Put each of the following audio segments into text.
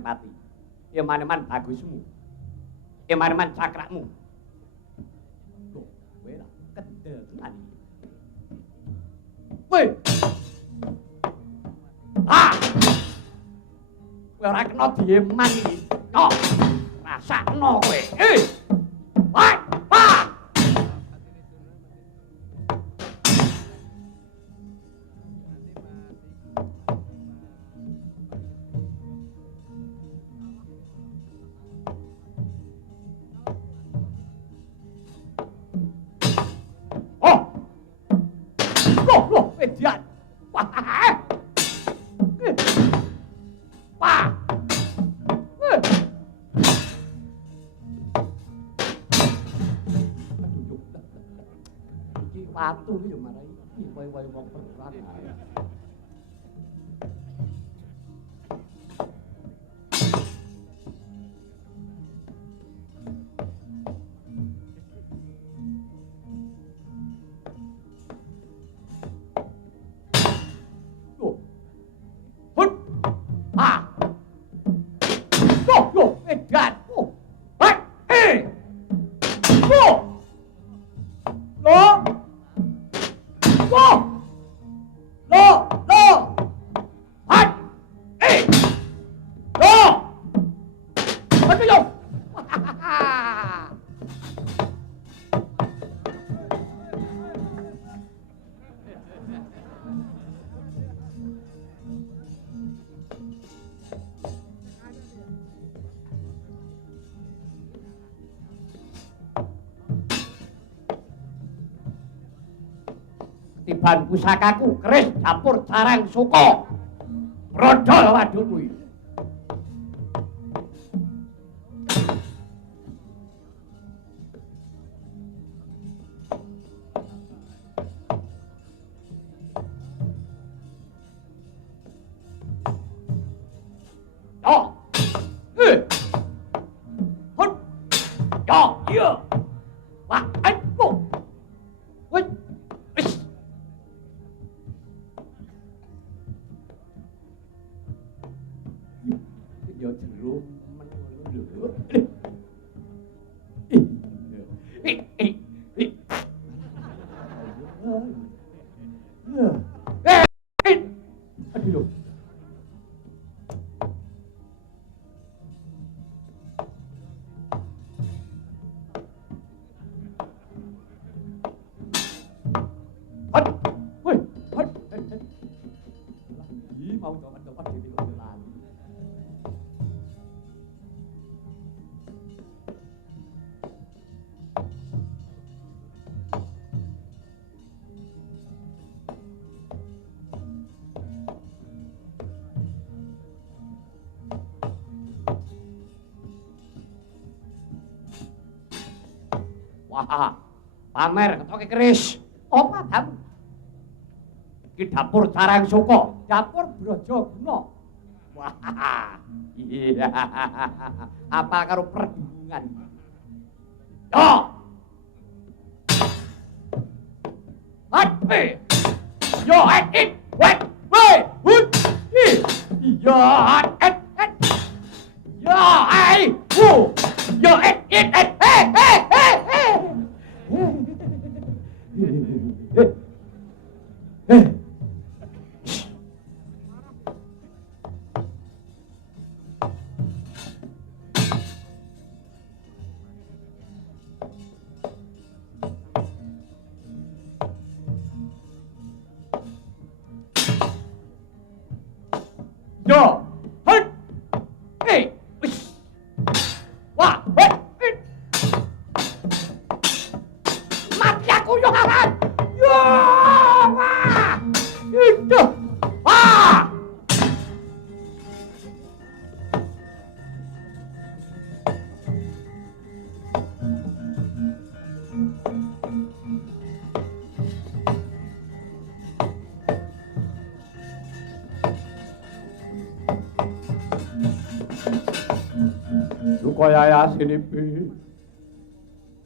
Manepati. Iman-iman bagusmu. Iman-iman cakrakmu. Loh, kowe lah kendel tenan iki. Woi. Ah! Kowe ora kena dieman iki. Yo, rasakno kowe. Woi, Pak. Loh, median. Wah. Wah. Iki watu yo marai. Wae-wae wong perang. Ban pusakaku keris dapur sarang suko brodol waduh kuwi. Oh. Hut. Ya, iya. Wah, aduh. Wih. Ya jeruk menulu lho. Aduh. Mau dapat dhewe kok lali. Wah, pamer ketoke keris. Apa kamu? Iki dapur Carang Suko, dapur Brajaguna. Wah, iya. Apa karo perhubungan? Yo. Hati. Yo, it. Wait. Hut. Yo, it. Yo, ai. Yo, it. Yo, hut. Wah, mati aku yo kawan. Yo, wah. Itu. Wah. Supaya sinipi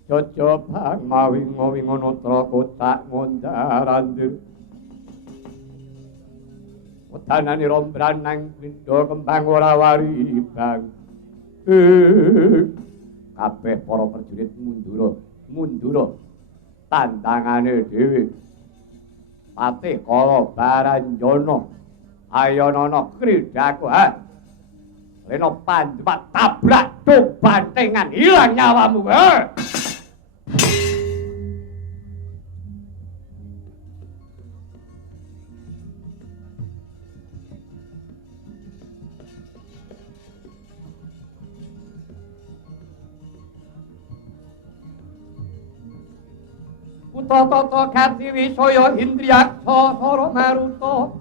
cocoban mawingo-wingono kotak mondarandir Utanane rombran nang pindha kembang ora wari bang. Kabeh para prajurit mundura. Tandangane dhewe. Patih Kala Baranjana. Ayanana kridaku ha. Leno panjwat tabrak do bantengan ilang nyawamu ha. Tata Karti Wisaya Indriyaksa Sara Maruta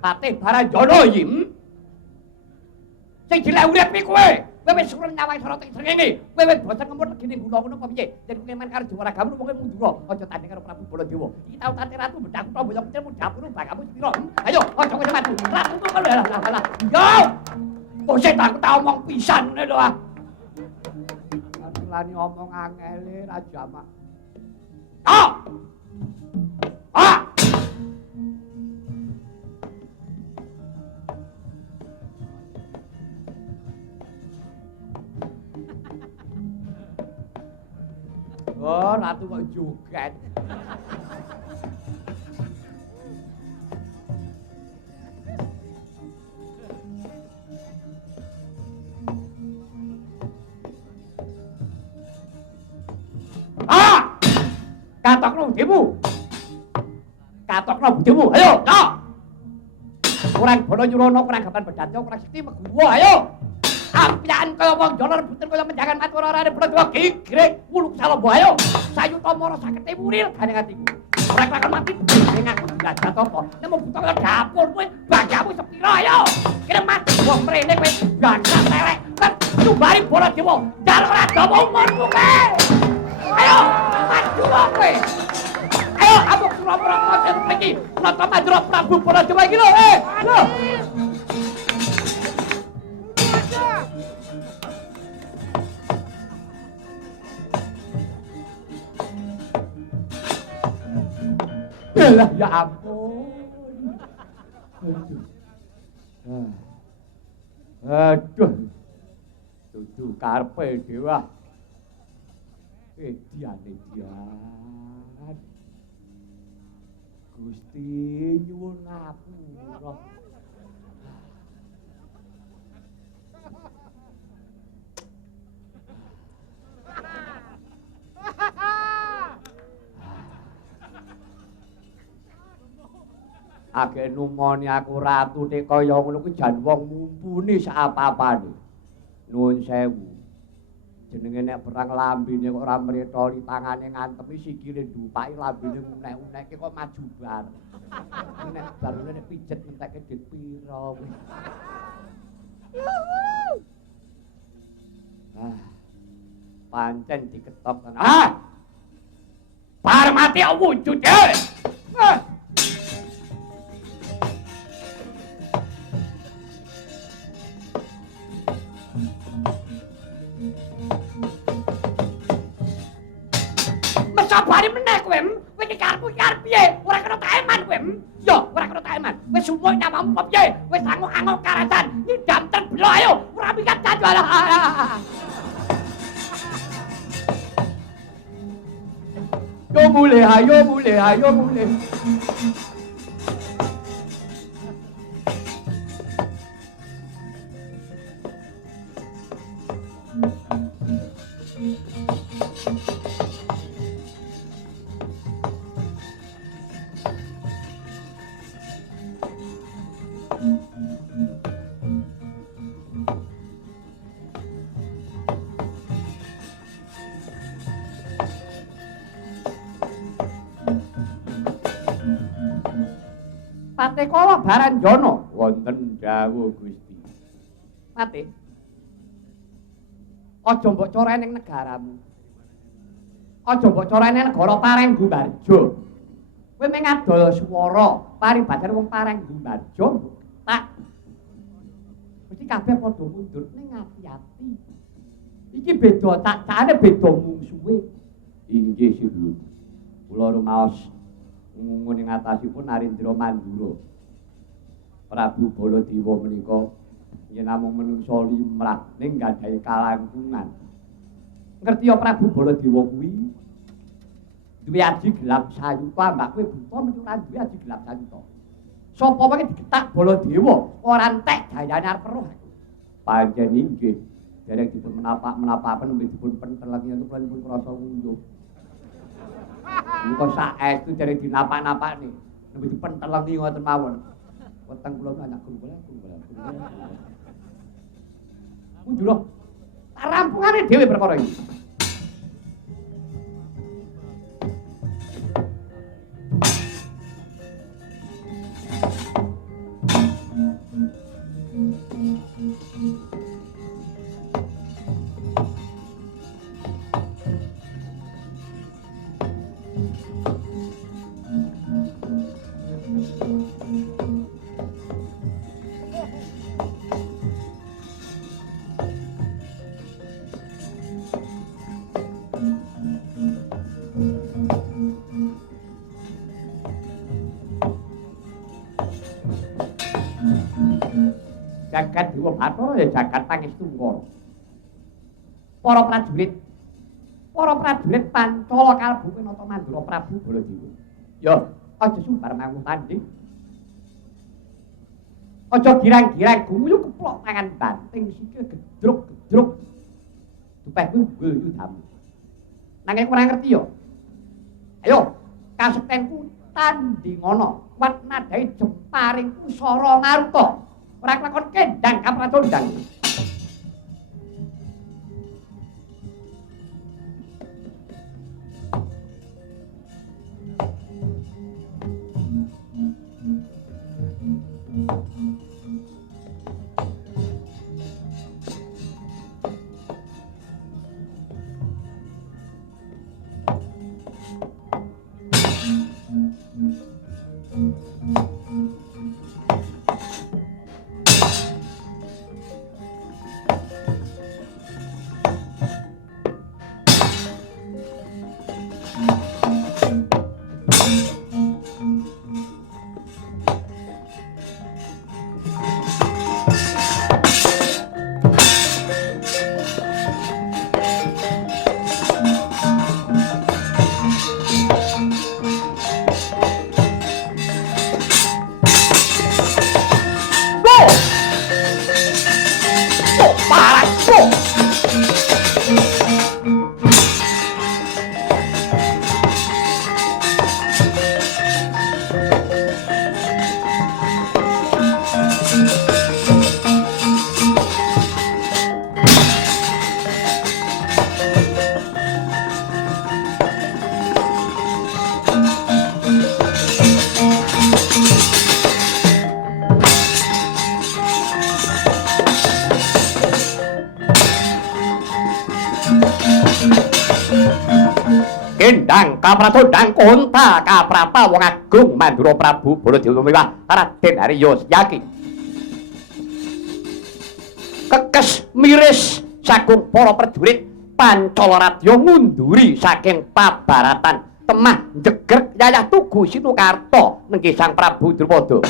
Patih Baranjana yim. Sing dilek urip iki kowe. Kowe wis sureng nyawang sarata srengenge. Kowe wis boten ngempur legine gula ngono apa piye? Yen kowe men karo Jawaragamu wong mundura, aja tanding karo Prabu Baladewa. Iki tau tante ratu bedak kutha boyo kecil dapur bagamu sepiro. Ayo aja kowe maju. Ratu kok lah. Yo. Kok sik tak omong pisan ngene lho ah. Lani omong angele ra jamak. Oh, ratu kok joget. Katokno budimu. Ayo, no. Kurang bono nyurono, kurang gapan bedatnya, kurang sekti meguwa, ayo. Ampian kaya wong jana rebutan kaya menjangan mati ora-orane Baladewa gigrek wuluk salombo ayo. Sayuta mara sakete muril gane atiku. Ora bakal mati ning aku ndajat apa. Nemu buta kaya dapur kowe bagamu sepira ayo. Kira mati wong mrene kowe bangsat elek. Kan tumbari Baladewa dal ora dawa umurmu kowe. Ayo maju kowe. Ayo abuk sura-sura kosen iki. Nata Mandra Prabu Baladewa iki lho. Lho. Lah ya ampun. Aduh. Dudu karepe dhewe. Diane dian. Gusti nyuwun ngapura. Age numoni aku ratune kaya ngono kuwi jan wong mumpuni sak apa-apane. Nuwun sewu. Jenenge nek perang lambene kok ora mretoli tangane ngantemi sikile ndupaki lambene unek-unekke kok maju bar. Nek barune nek pijet entekke dit pira kuwi. Pancen diketok tenan. Bar mati wujude. Sabari meneh kowe, kowe iki karepmu arep piye? Ora kena tak eman kowe. Yo, ora kena tak eman. Wis sumo namamu apa piye? Wis angok-angok karasan. Nyidam terbelo ayo, ora mikat jadwal. Yo mulih, ayo mulih, ayo mulih. Patekala Baranjana wonten dawuh Gusti. Pate. Aja mbok corene ning negaramu. Aja mbok corene negara Parenggumarja. Kowe mung ngadol swara paribadan wong Parenggumarja tak. Mesti kabeh padha mundur ning ati-ati. Iki beda cacane beda mungsuhe. Inggih Sidul. Kula rumaos ngumun ing atasipun Narendra Mandura. Prabu Baladewa menika yen namung menungsa limrah ning gadhahi kalangkungan. Ngerti ya Prabu Baladewa kuwi duwe aji gelap sayuta, mbak kowe buta mesti ora duwe aji gelap sayuta. Sapa wae digetak Baladewa ora entek dayane arep roh. Panjen inggih dereng dipun menapak-menapaken nembe dipun pentelengi untuk lan pun krasa ngunduh. Kok saestu dereng dinapak-napakne nembe dipentelengi ngoten mawon. Weteng kula anak kula. Mundur. Tak rampungane dhewe perkara iki. Jagat Dewa Bathara ya jagat Pangestungkara. Para prajurit Pancala kalbu Pinata Mandura Prabu Baladewa. Ya, aja sumbar mangu tanding. Aja girang-girang gumuyu keplok tangan banting sikil gedruk-gedruk. Supaya kuwi guyu damu. Nanging ora ngerti ya. Ayo, kasektenku tandingana, kuat nadai jemparing Kusara Maruta. Ora kelakon kendang kapratondang. Kendang kapratondang konta kaprata wong agung Mandura Prabu Baladewa miwah Raden Harya Setyaki. Kekes miris saking para prajurit Pancala Radya ngunduri saking pabaratan temah jegrek yayah tugu Sinukarta nenggih Sang Prabu Drupada.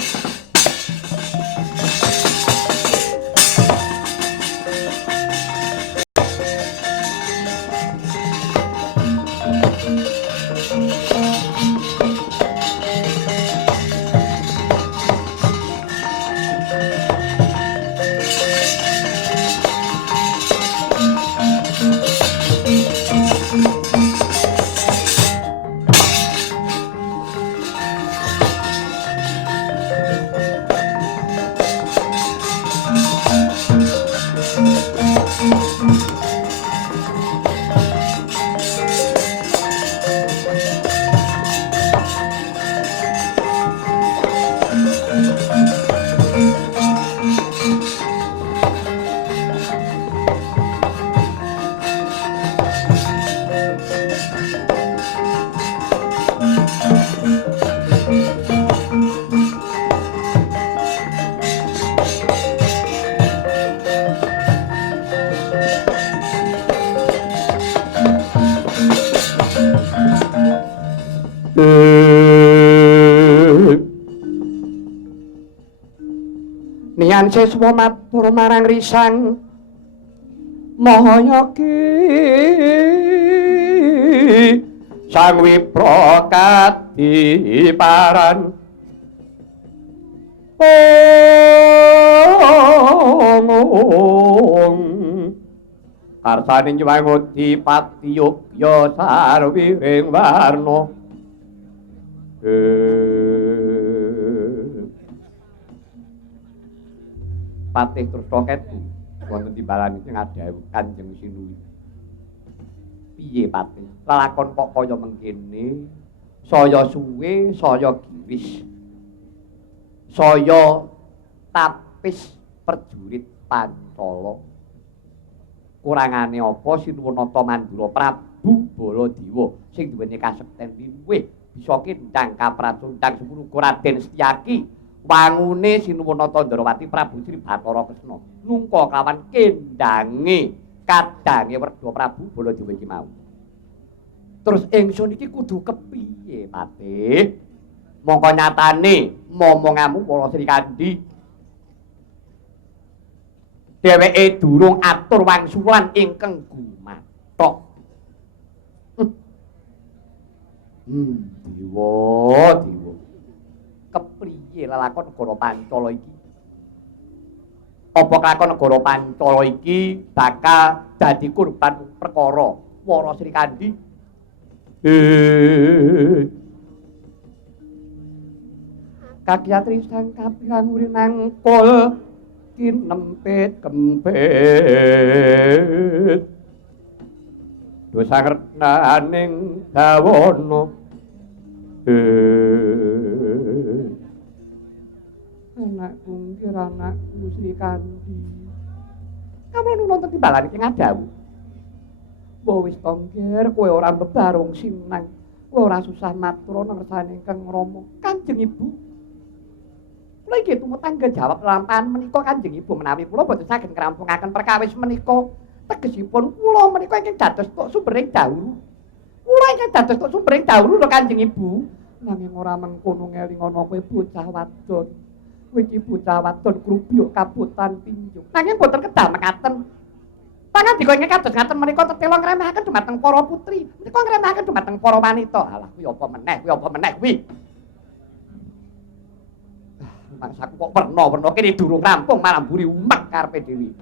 nian seswa matur marang risang Mahayogi sang wipra kadiparan karsane nywanguti patiyukya sarwiring warna Patih Tresna Ketu wonten timbalan sing adhawuh Kanjeng Sinuwun. Piye Patih? Lalakon kok kaya mengkene, saya suwe, saya giwis. Saya tapis prajurit Pancala. Kurangane apa Sinuwunata Mandura Prabu Baladewa sing duweni kasekten luwih bisa kendhang kapracundang sepuluh Raden Setyaki. Wangune Sinuwunata Ndrawati Prabu Sri Bathara Kresna nungka kawan kendhange kadhange Werda Prabu Baladewa iki mau. Terus ingsun iki kudu kepiye, Patih? Mongko nyatane momongamu para Sri Kandi. Dheweke durung atur wangsulan ingkang gumathok. Dewa. Kepriye lelakon negara Pancala iki? Apa kelakon negara Pancala iki bakal dadi kurban perkara para Sri Kandi? Kakyatri sang kapirang urinangkul kinempit kempit dosa ngernaning dawana anakku ngir anakku Sri Kandi kamu nonton timbalan iki ngadawu mbok wis tongger kowe ora bebarung sinang kowe ora susah matur ngersane Kang Rama Kanjeng Ibu kula iki tumutangga jawab lampahan menika Kanjeng Ibu menawi kula boten saged ngrampungaken perkawis menika tegesipun kula menika ingkang dados tok sumbering dahulu kula ingkang dados tok sumbering dahulu lho Kanjeng Ibu nanging ora mengkono ngeling ana kowe bocah wadon kowe iki bocah wadon krupyuk kabutan tinjuk nanging boten kedah mekaten pangan dika ingkang kados ngaten menika tetela ngremehaken dumateng para putri menika ngremehaken dumateng para wanita alah kuwi apa meneh kuwi mangsaku kok werna-werna kene durung rampung malah mburi umek karepe dhewe.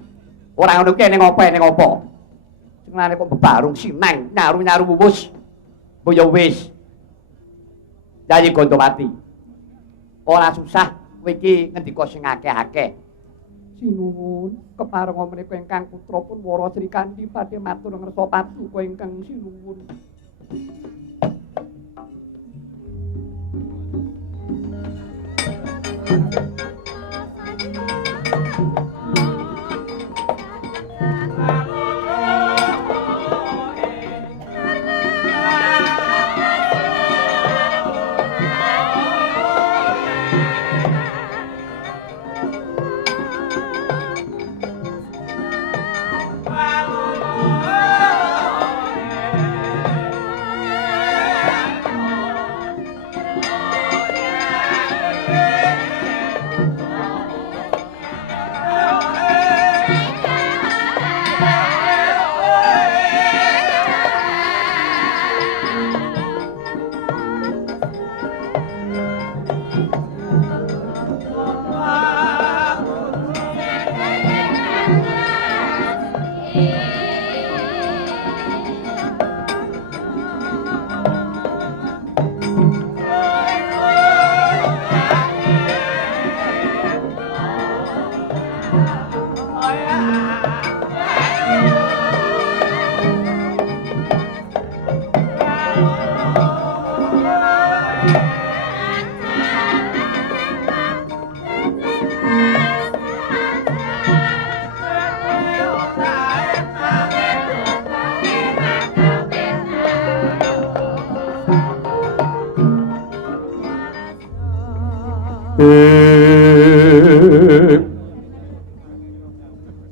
Ora ngono ki ning apa? Senengane kok bebarung sineng, nyaru-nyaru wuwus. Mbok ya wis. Yayi Gondowati. Ora susah kowe iki ngendika sing akeh-akeh. Sinuwun, keparenga menika ingkang putra pun Wara Sri Kandi badhe matur ngersa paduka ingkang sinuwun.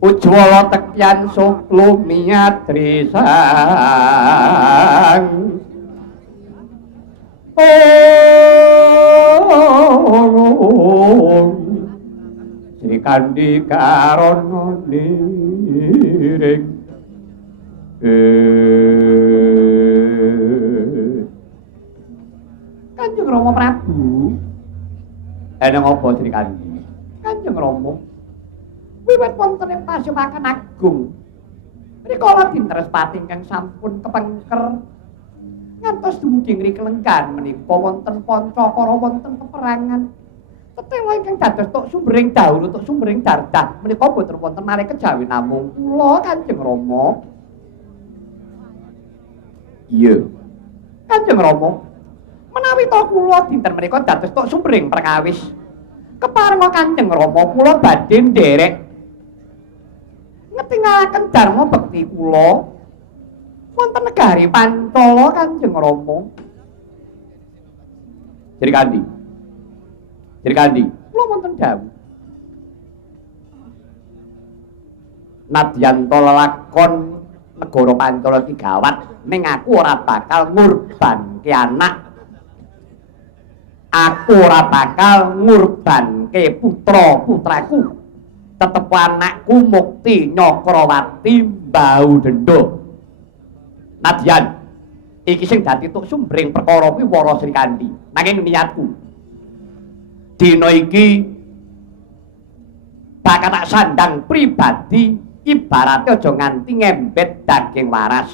Ujwala tekyan suklumiyat trisang Sri Kandi karono liring Kanjeng Rama Prabu. Eneng apa Sri Kandi? Kanjeng Rama. Wiwit wonten ing Pasewakan Agung. Rikala dinterespati ingkang sampun kepengker ngantos dumugi ngri kelenggan menika wonten pancakara wonten peperangan. Tetela ingkang dados tok sumbering dahulu tok sumbering dardah menika boten wonten malih kejawi namung kula Kanjeng Rama. Iya. Kanjeng Rama. Menawi to kula dinten menika dados tok sumbering perkawis. Keparenga Kanjeng Rama kula badhe nderek ngetingalaken dharma bekti kula wonten negari Pancala Kanjeng Rama. Sri Kandi. Sri Kandi, kula wonten dawuh. Nadyan to lelakon negara Pancala iki gawat ning aku ora bakal ngurbanke anak. Aku ora bakal ngurbanke putra-putraku. Tetep anakku Mukti Nyakrawati Mbau Denda. Nadyan, iki sing dadi tuk sumbering perkara kuwi Wara Sri Kandi. Nanging niatku dina iki bakal tak sandang pribadi ibaratnya aja nganti ngembet daging waras.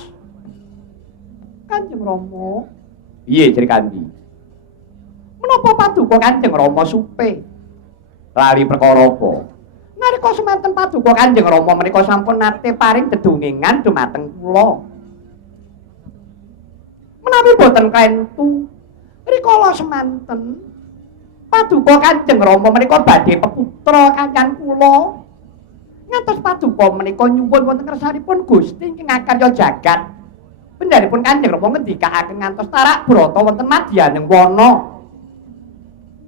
Kanjeng Rama. Piye Sri Kandi? Menapa paduka Kanjeng Rama supe? Lali perkara apa? Nalika semanten paduka Kanjeng Rama menika sampun nate paring dedungingan dumateng kula. Menawi boten klentu, rikala semanten paduka Kanjeng Rama menika badhe peputra kancan kula. Ngantos paduka menika nyuwun wonten kersanipun Gusti ingkang akarya jagat. Panjenenganipun Kanjeng Rama ngendikaaken ngantos tarak brata wonten madyaning wana.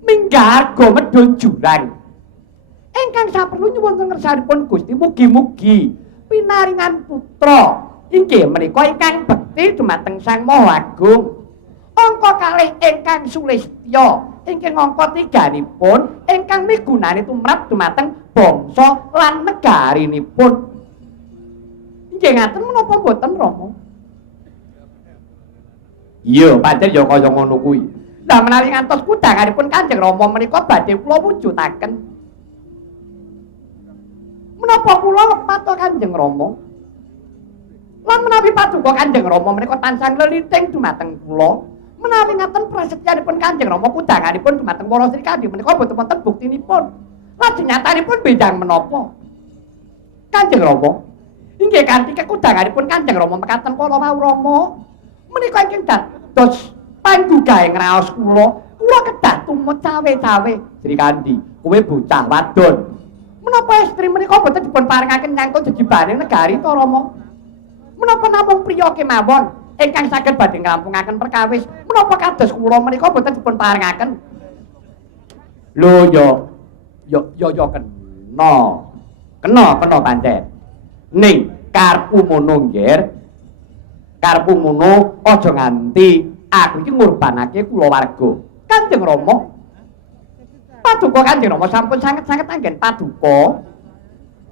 Minggarga medhun jurang. Ingkang saperlu nyuwun wonten kersanipun Gusti mugi-mugi pinaringan putra inggih menika ingkang bekti dumateng Sang Maha Agung. Angka kalih ingkang sulistya ingkang angka tiganipun ingkang migunani tumrap dumateng bangsa lan negarinipun. Inggih ngaten menapa boten Rama? Iya, pancen ya kaya ngono kuwi. Lah menawi ngantos kudanganipun Kanjeng Rama menika badhe kula wujudaken. Menapa kula lepat to Kanjeng Rama? Lan menawi paduka Kanjeng Rama menika tansah leliting dumateng kula. Menawi ngaten prasetyanipun Kanjeng Rama kudanganipun dumateng Wara Sri Kandi menika boten wonten buktinipun. Lajeng nyatanipun benjang menapa? Kanjeng Rama, inggih kanthi kekudanganipun Kanjeng Rama mekaten kala wau Rama, menika ingkang dados panggugahe ngraos kula, kula kedah tumut cawe-cawe. Sri Kandi, kowe bocah wadon. Menapa istri menika boten dipun paringaken nyangkut jejibaning negari to Rama? Menapa namung priya kemawon ingkang saged badhe ngrampungaken perkawis, menapa kados kula menika boten dipun paringaken? Lho ya kena pancen. Ning karepmu ngono nggih. Karepmu ngono aja nganti aku iki ngurbanake kulawarga. Kanjeng Rama. Paduka Kanjeng Rama sampun sanget-sanget anggen paduka.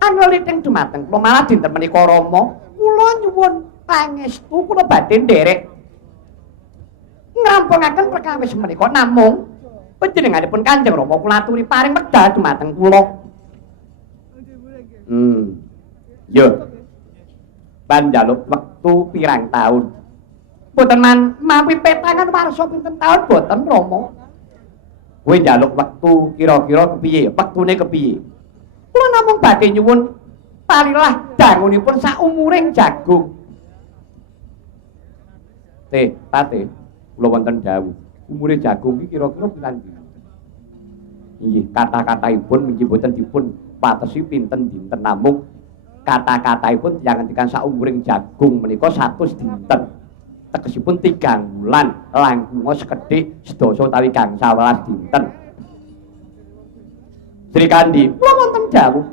Aneliting dumateng kula malah dinten menika Rama, kula nyuwun pangestu kula badhe nderek ngrampungaken perkawis menika namung panjenenganipun Kanjeng Rama kula aturi paring wekdal dumateng kula. Yo. Pan njaluk wektu pirang taun. Boten mawi petangan warsa pinten taun boten Rama. Kowe njaluk wektu kira-kira kepiye? Wektune kepiye? Kula namung badhe nyuwun palilah dangunipun sak umuring jagung. Tate, kula wonten dawuh. Umure jagung iki kira-kira pirang dina? Inggih, kata-kataipun inggih boten dipun patesi pinten dinten namung kata-kataipun tiyang ngendikan sak umuring jagung menika 100 dinten. Tegesipun 3 wulan langkunga sekedhik sedasa utawi gangsal 11 dinten. Sri Kandi, kula wonten dawuh.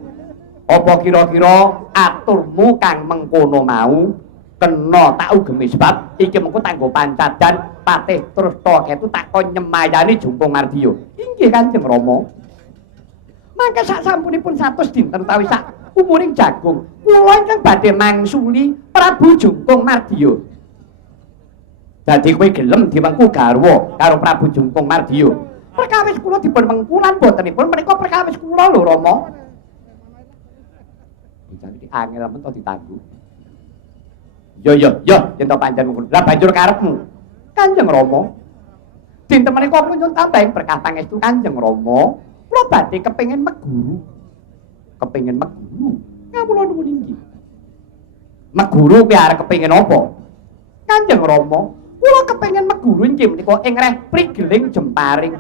Apa kira-kira aturmu kang mengkono mau kena tak ugemi sebab iki mengko tanggo pancadan patih terus to ketu tak kon nyemayani Jumpung Mardiya. Inggih Kanjeng Rama. Mangke sak sampunipun 100 dinten utawi sak umuring jagung, kula ingkang badhe mangsuli Prabu Jungkung Mardiya. Dadi kowe gelem diwengku garwa karo Prabu Jungkung Mardiya. Perkawis kula dipun mengkulan botenipun menika perkawis kula lho Rama. Jadi angel men to ditanggu. Yo, yen to pancen mengkono. Lah banjur karepmu. Kanjeng Rama. Dinten menika kula nyuwun tambahin berkah pangestu Kanjeng Rama. Kula badhe kepengin meguru. Kepengin meguru. Kawula nuwun inggih. Meguru kuwi arep kepengin apa? Kanjeng Rama, kula kepengin meguru inggih menika ing reh prigeling jemparing.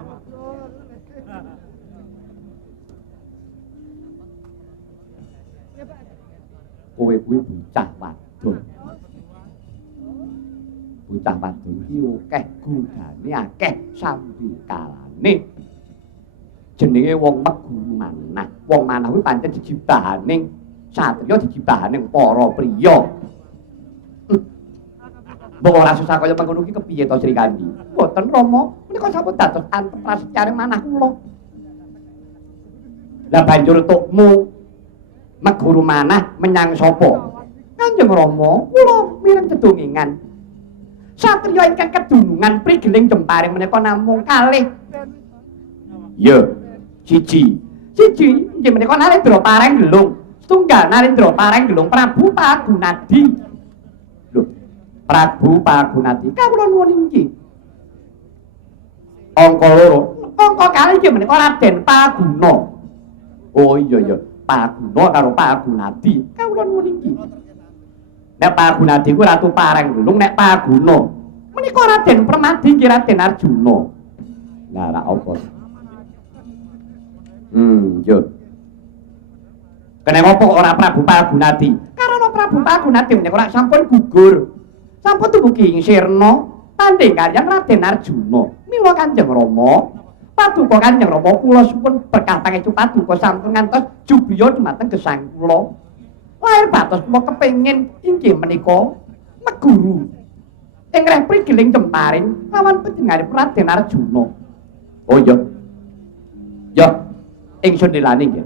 Kowe kuwi bocah wadon. Bocah wadon iki akeh gunane, akeh sambikalane. Jenenge wong meguru manah. Wong manah kuwi pancen diciptahaning satriya, diciptahaning para priya. Mbok ora susah kaya mengkono iki kepiye to Sri Kandi? Mboten Rama, menika sampun dados antep prasetyane manah kula. Lah banjur tukmu meguru manah menyang sapa? Kanjeng Rama, kula mireng dedongengan. Satriya ingkang kedunungan prigeling jemparing menika namung kalih. Yo. Siji inggih menika Narendra Parenggelung, setunggal Narendra Parenggelung Prabu Pagunadi. Lho, Prabu Pagunadi kawula nuwun inggih. Angka loro, angka kalih inggih menika Raden Paguna. Oh iya, Paguna karo Pagunadi kawula nuwun inggih. Nek Pagunadi kuwi Ratu Parenggelung, nek Paguna menika Raden Permadi nggih Raden Arjuna. Lah ra apa. Yo. Kenapa kok ora Prabu Pagunadi? Karena Prabu Pagunadi menika sampun gugur. Sampun tumugi ing sirna tanding kaliyan Raden Arjuna. Mila Kanjeng Rama, paduka Kanjeng Rama kula suwun berkah pangestu paduka sampun ngantos jubriya dumateng gesang kula. Lair batos kula kepengin inggih menika meguru. Ing reh prigeling jemparing lawan panjenenganipun Raden Arjuna. Oh iya. Ya. Ingsun nilani nggih.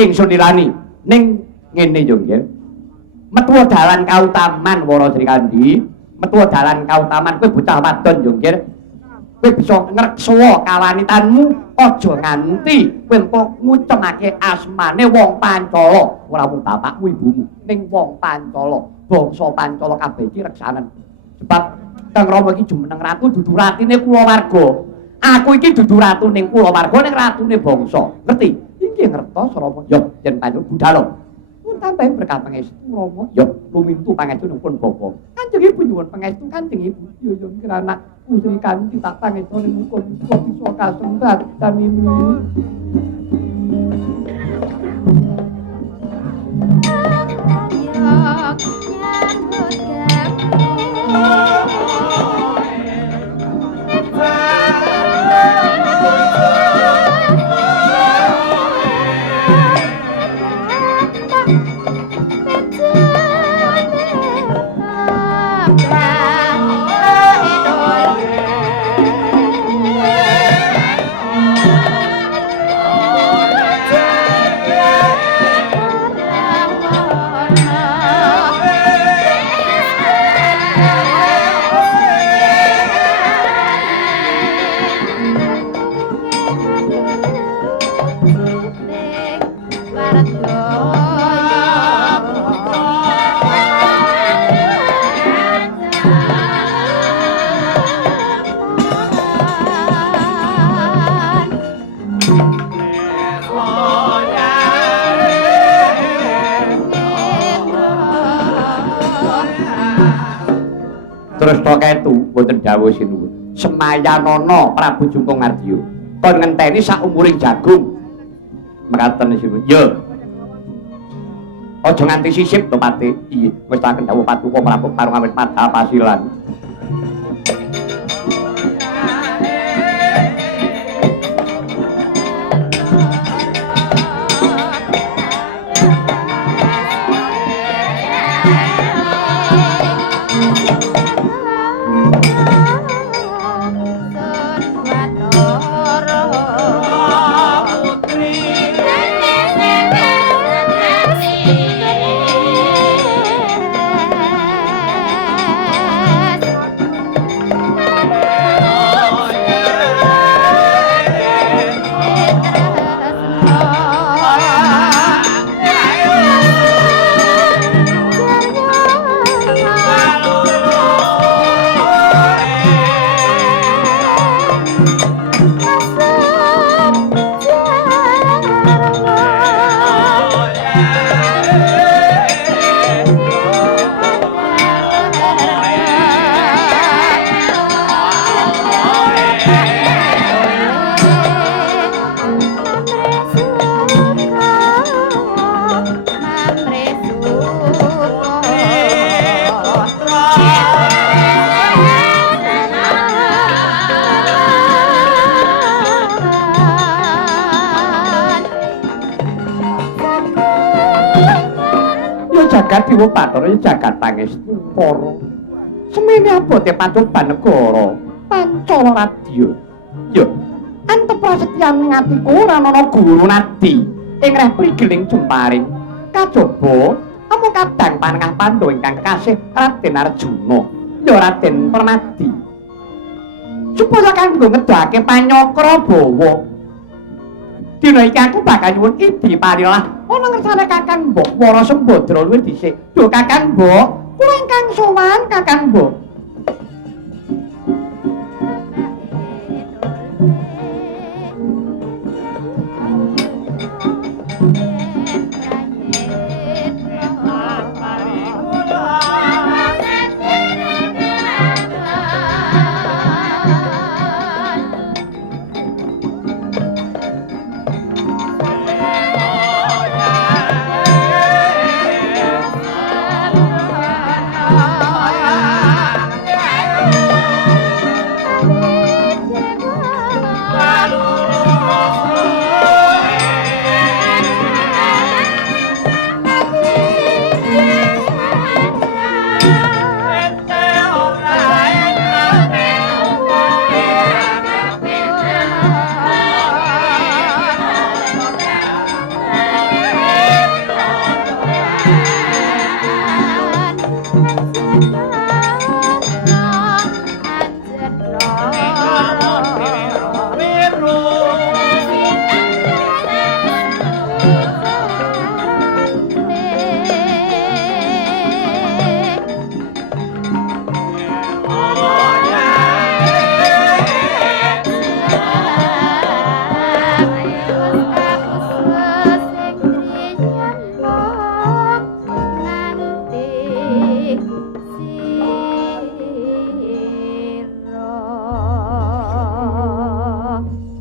Ingsun nilani ning ngene yo nggih. Metu dalan kautaman Wara Sri Kandi, metu dalan kautaman kowe bocah wadon yo nggih. Kowe bisa ngreksa kawanitanmu aja nganti kowe engko ngucemake asmane wong Pancala, ora mung bapakmu ibumu, ning wong Pancala, bangsa Pancala kabeh iki reksanen. Sebab Kang Rama iki jumeneng ratu dudu ratine kulawarga. Aku iki dudu ratu ning kulawarga ning ratune bangsa. Ngerti? Inggih ngertos Rama. Yo yen panjenengan budhal. Pun tambahin berkah pangestu Rama. Yo lumintu pangestu pun bapa. Kanjeng Ibu nyuwun pangestu Kanjeng Ibu. Yo anak Sri Kandi tak pangestu ning muga bisa kasembah damini. Terus tok ketu mboten dawuh sinuwun. Semayanana Prabu Jungkung Mardiya. Kon ngenteni sak umuring jagung. Mekaten sinuwun. Yo. Aja nganti sisip to Pati. Iya, wis tak dawuh paduka Prabu karo ngawit madha pasilan. Putri jagat Dewa Bathara jagat pangestu para. Semene abote Pancoban negara Pancala Radya. Ya, antep prasetyan ing atiku ora ana guru nadi ing reh prigeling jemparing. Kajaba amung kadang panengah Pandhawa ingkang kekasih Raden Arjuna, ya Raden Permadi. Supaya kanggo ngedhake panyakra bawa. Dina iki aku bakal nyuwun idi parilah ana ngersane Kakang Mbok Wara Sembadra luwih dhisik. Duh Kakang Mbok, kula ingkang sowan Kakang Mbok.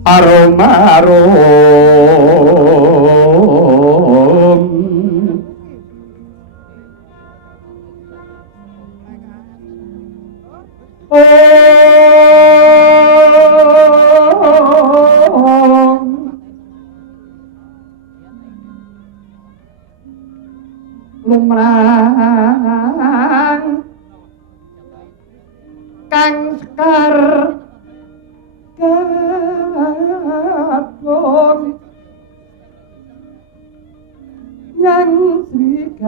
Arom lumrang kang sekar kadong yang srikadeng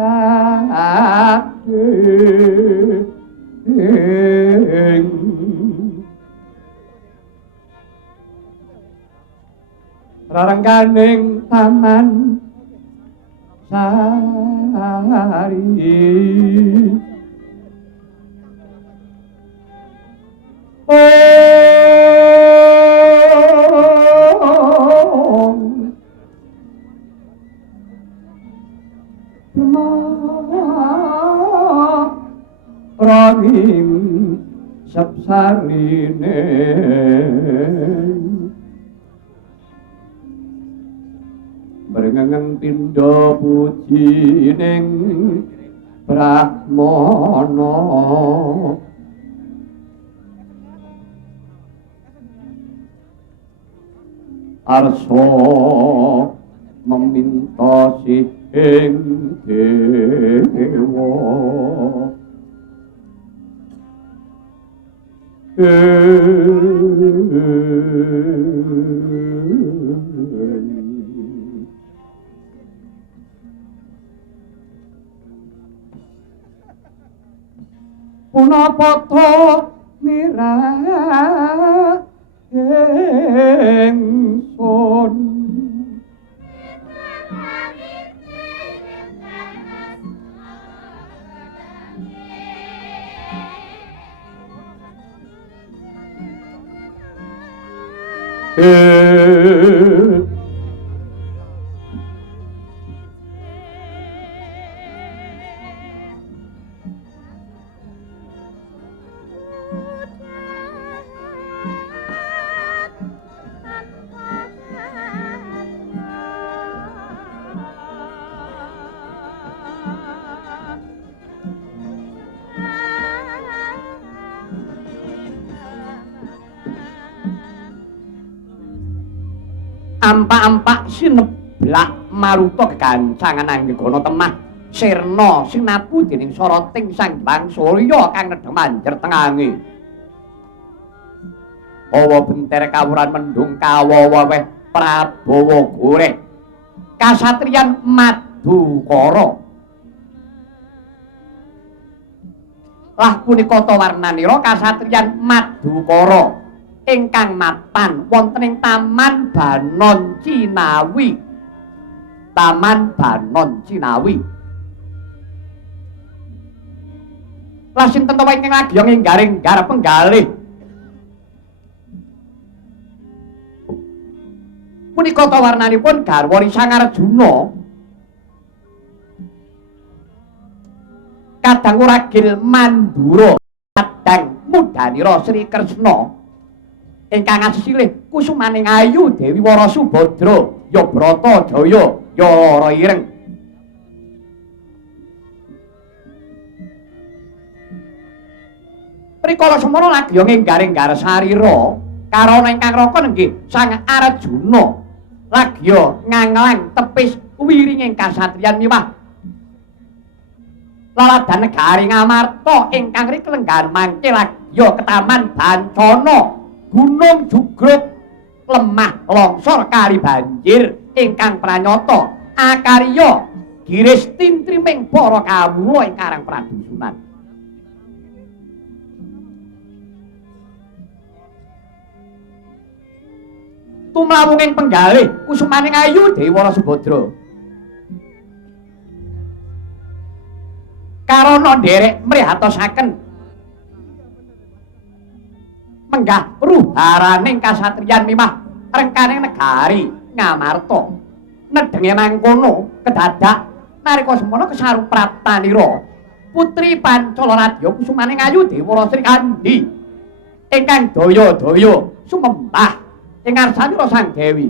rarengganing taman sari Rahim sapsarine Berengang pindha puji ning Brahmana arsa meminta ing dewa punapata mirah ingsun ampak-ampak sineblak maruta gegancangan anggono temah sirna sinapu dening soroting Sang Hyang Surya kang nedhem manjer tengange. Awa benter kawuran mendung kawawa weh Prabawa goreh kasatriyan Madukara. Lah punika ta warnanira kasatriyan Madukara ingkang mapan wonten ing Taman Banon Cinawi. Taman Banon Cinawi. Lah sinten ta ingkang lagi nginggaring garap penggalih. Punika ta warnanipun garwa Sang Arjuna. Kadang Ragil Mandura, kadang mudanira Sri Kresna. Ingkang asilih kusumaning ayu Dewi Wara Subadra, ya Brata Jaya, ya Lara Ireng. Prikala semana lagi nginggaring garsarira karana ingkang raka nggih Sang Arjuna lagi nganglang tepis wiringing kasatriyan miwah laladan negari Ngamarta ingkang rikala lenggan mangke lagi ke Taman Bancana. Gunung jugruk lemah longsor kali banjir ingkang pranyata akarya giris tintriming para kawula ing karang pradusunan. Tumlawunging penggalih kusumaning ayu Dewi Wara Subadra. Karana nderek mrihatosaken menggah ruharaning kasatriyan mimah rengkaning negari Ngamarta. Nedenge mangkono kedadak nalika semana kesarupratanira putri Pancalaradya kusumaning ayu Dewi Wara Sri Kandi ingkang daya-daya sumembah ing ngarsanira Sang Dewi.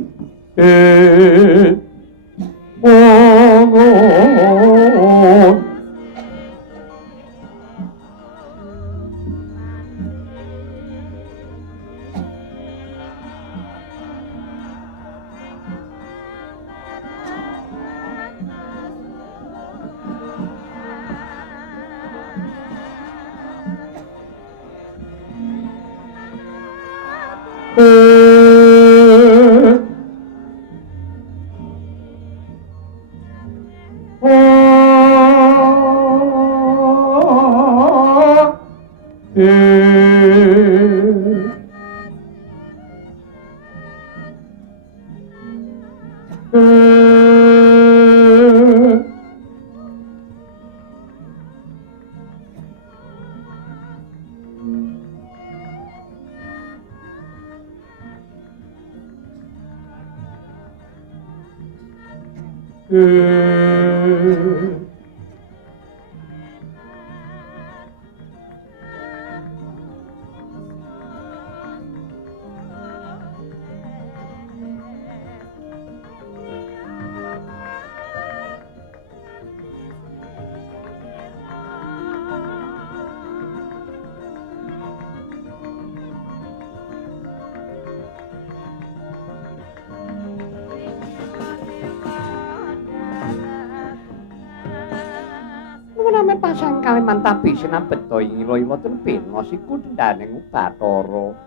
Pasang kaliman tabi sinabet to ing-ila ten pena siku dendhaning Bathara.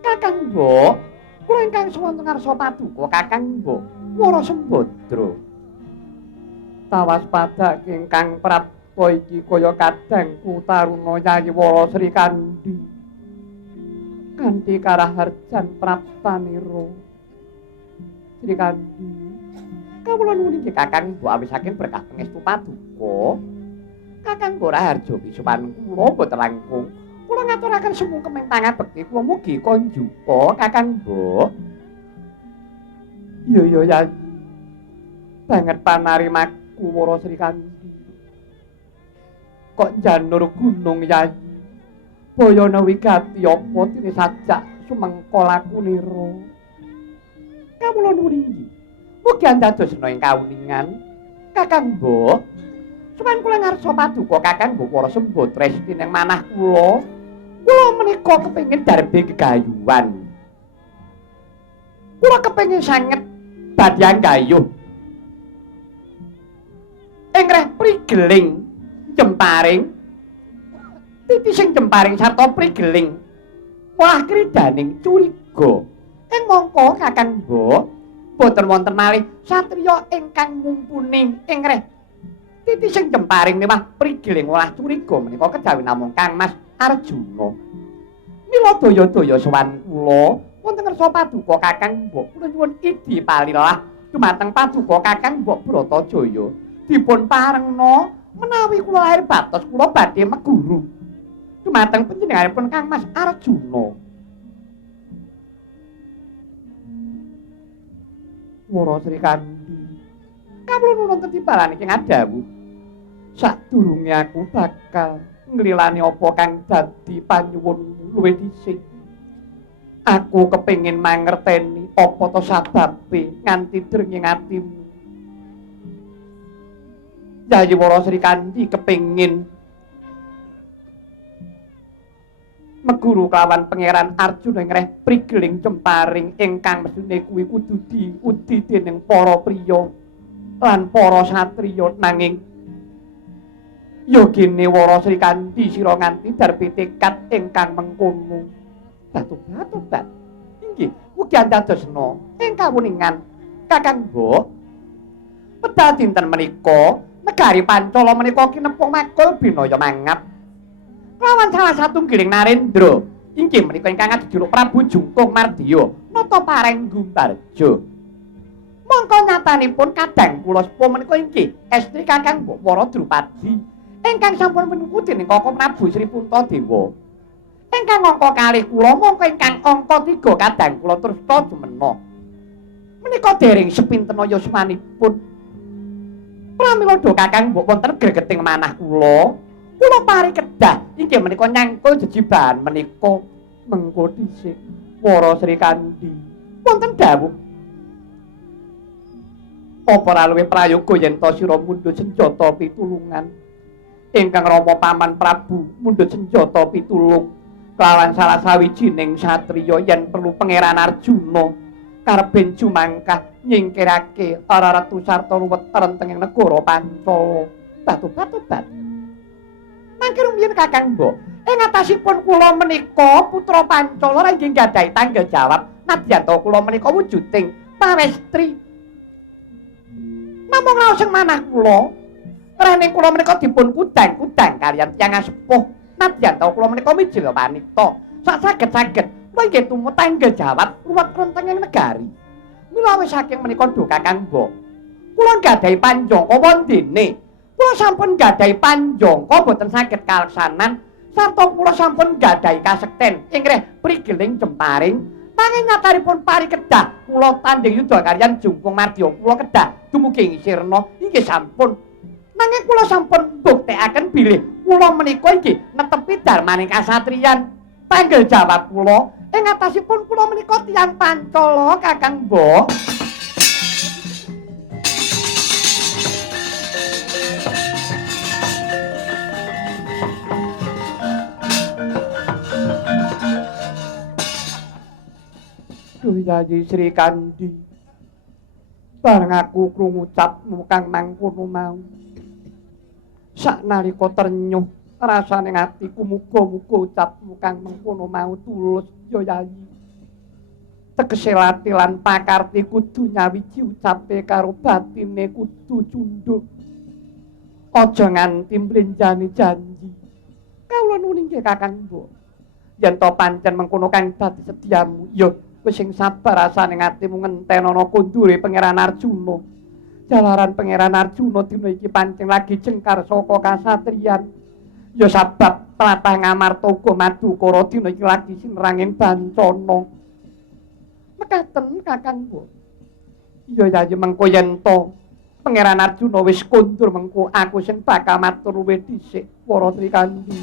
Kakang Mbok, kula ingkang swanten ngarsa paduka Kakang Mbok Wara Sembadra. Tawaspada ingkang prapta iki kaya kadangku taruna Yayi Wara Sri Kandi. Kanthi karaharjan praptanira. Sri Kandi. Kawula nuwun inggih Kakang Mbok awisaken berkah pangestu paduka. Kakang Raharja Bisuman kula boten langkung. Kula ngaturaken sumungkeming tangan bekti kula mugi konjupa Kakang Mbok. Iya Yayi. Banget panarimaku Wara Sri Kandi. Kok janur gunung Yayi. Bayana wigati apa dene sajak sumengka lakunira. Kawula nuwun inggih. Mugi andadosna ing kauningan Kakang Mbok. Cuman kula ngarsa paduka Kakang Mbok Wara Sembadra ing manah kula. Kula menika kepengin darbe gegayuhan. Kula kepengin sanget badhe anggayuh ing Engreh prigeling jemparing titi sing jemparing sarta prigeling wah kridaning curiga ing mangka Kakang Mbok boten wonten malih satriya ingkang mumpuni Engreh titi sing jemparing mewah prigeling wah curiga menika kejawi namung Kang Mas Arjuna mila daya-daya sowan kula wonten ngersa paduka Kakang Mbok kula nyuwun idi palilah dumateng paduka Kakang Mbok Bratajaya dipun parengna menawi kula lahir batos kula badhe meguru dumateng panjenenganipun Kang Mas Arjuna. Wara Sri Kandi. Kawula nuwun tetibalan iki ngadhawuh. Sadurunge aku bakal nglilani apa kang dadi panyuwun luwih dhisik. Aku kepengin mangerteni apa to sababe nganti drenging atimu. Yayi Wara Sri Kandi kepengin meguru kelawan Pangeran Arjuna ngreh prigeling jemparing ingkang mesthine kuwi kudu diudi dening para priya lan para satriya nanging yogene Wara Sri Kandi sira nganti darpi tekad ingkang mengkono. Tobat. Inggih, ugi andadosna ing kawuningan Kakang Mbok. Pedal dinten menika negari Pancala menika kinepung makul binaya mangap. Lawan salah satunggiling Narendra inggih menika ingkang dijuluk Prabu Jungkung Mardya nata pareng Gumbarja. Mongko nyatanipun kadang kula sepuh menika inggih estri Kakang Mbok Wara Drupadi ingkang sampun menunggu dening Koko Prabu Sri Puntadewa. Ingkang angka kalih kula mongko ingkang angka 3 kadang kula tresna jumena. Menika dereng sepinten yuswanipun. Pramila do Kakang Mbok wonten gregeting manah kula pari kedah inggih menika nyangkul jejibahan menika mengko dhisik Wara Sri Kandi wonten dawuh apa ra luwih prayoga yen to sira mundhut senjata pitulungan ingkang Rama Paman Prabu mundhut senjata pitulung kelawan salah sawijining satriya yen perlu Pangeran Arjuna karepen jumangkah nyingkirake para ratu sarta ruwet rentenging negara Pancala. Tobat. Mangke rumiyin Kakang Mbok, ing atasipun kula menika putra Pancala inggih gadhahi tanggung jawab nadyan to kula menika wujuding pawestri. Namung raosing manah kula, rene kula menika dipun kudang-kudang kaliyan tiyang sepuh nadyan to kula menika mijil wanita. Sak saged-saged kula inggih tumut tanggung jawab ruwet rentenging negari. Mila wis saking menika do Kakang Mbok, kula gadhahi panjangka wondene. Kula sampun gadhahi panjangka boten saged kaleksanan sarta kula sampun gadhahi kasekten inggih prigeling jemparing nanging nyatanipun pari kedah kula tanding yudha kaliyan Jungkung Mardya kula kedah dumugi ing sirna inggih sampun nanging kula sampun mbuktekaken bilih kula menika inggih netepi darmaning kasatriyan tanggung jawab kula ing atasipun kula menika tiyang Pancala Kakang Mbok. Yayi Sri Kandi bareng aku krungu ucapmu kang mangkono mau saknalika ternyuh rasane atiku muga-muga ucapmu kang mangkono mau tulus ya Yayi tegese lati lan pakarti kudu nyawiji ucape karo batine kudu cundhuk aja nganti mlenjani janji kawula nuwun nggih Kakang Mbok yen to pancen mengkono kang dadi sediamu ya wis sing sabar rasane atimu ngentenana kondure Pangeran Arjuna. Jalaran Pangeran Arjuna dina iki pancen lagi jengkar saka kasatriyan. Ya sabab tlatah Ngamarta uga Madukara dina iki lagi sineranging Bancana. Mekaten Kakang Mbok. Ya Yayi mengko yen to Pangeran Arjuna wis kondur mengko aku sing bakal matur luwih dhisik Wara Sri Kandi.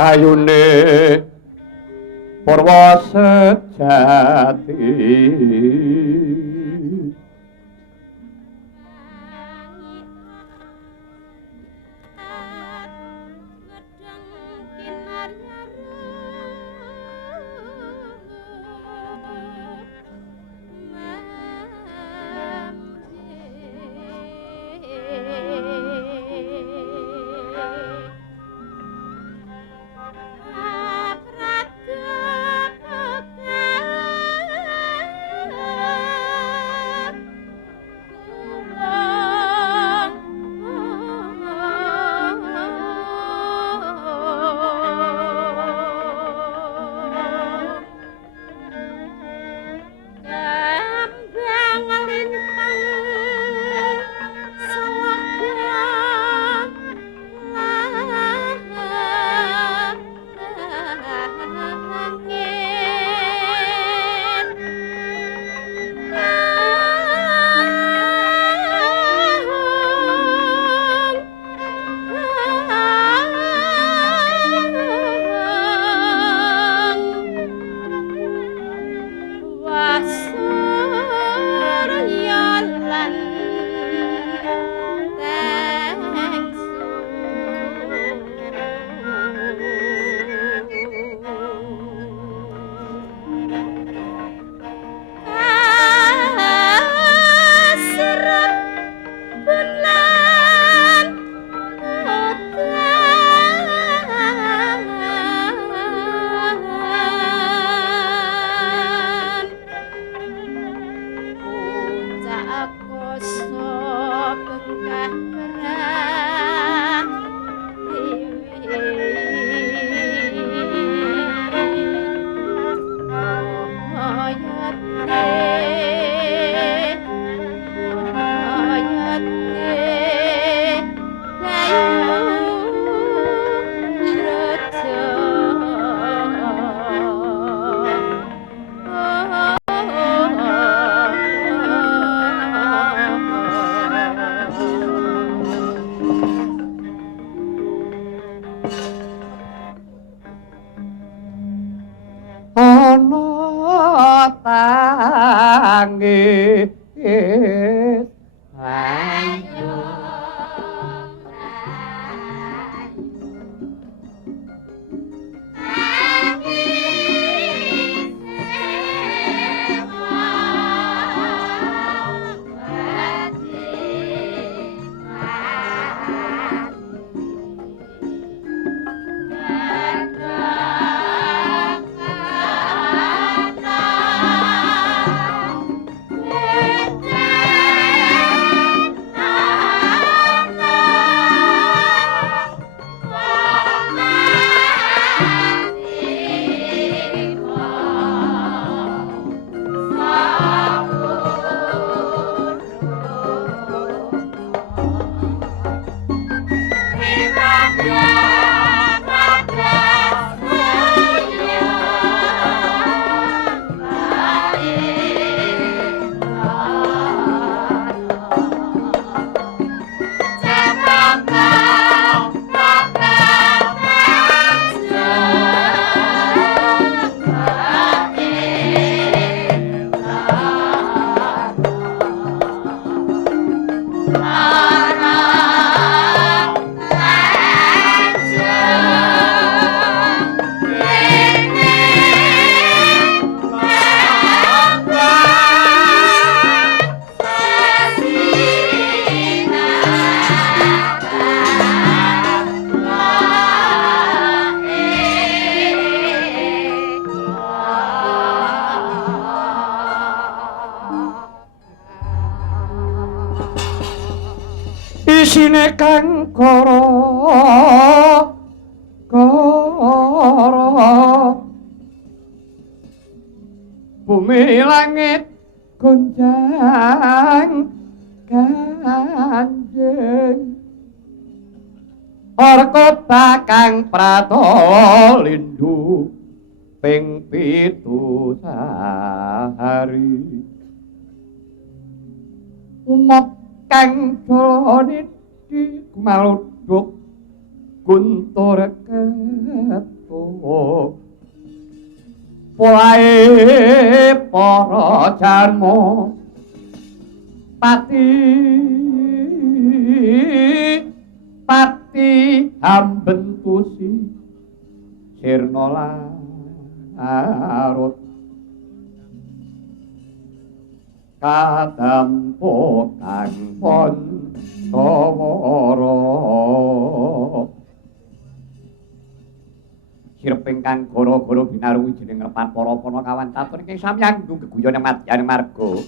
kayune Purwa sejati isine kang kara bumi langit gonjang kanjeng Orkota kang prato lindu ping 7 sahari umop kang jolone di maluduk guntur keto wae para jarmo pati ambentusi sirna larut kadampo kang pon tawara sirep ingkang gara-gara binaruwi jeneng repan para panakawan catur ing samyang geguyon madyan marga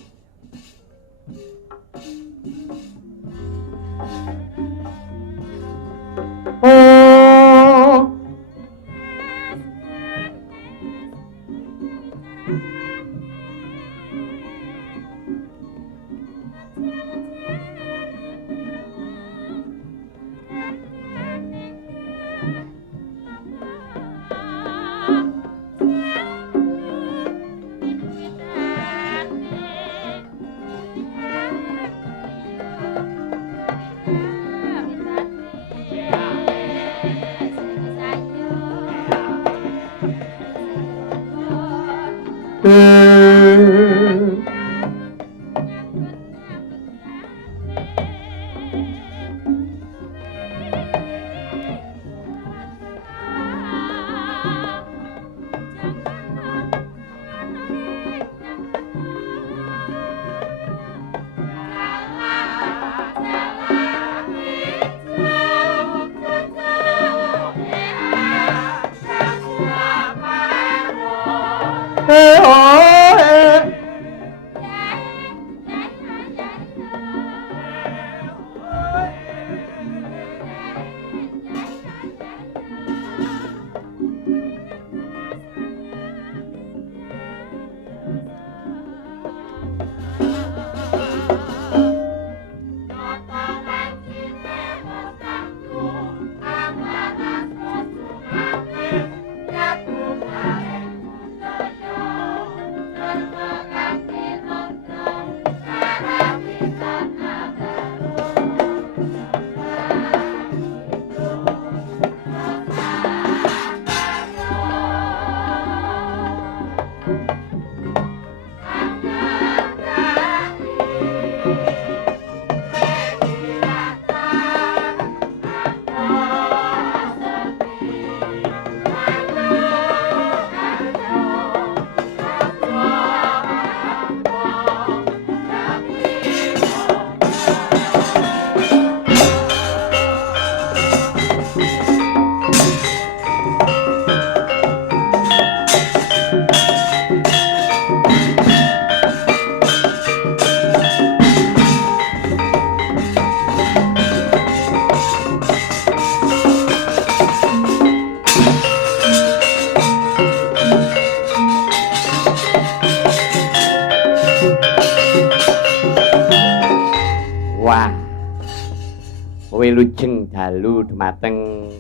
wilujeng dalu dumateng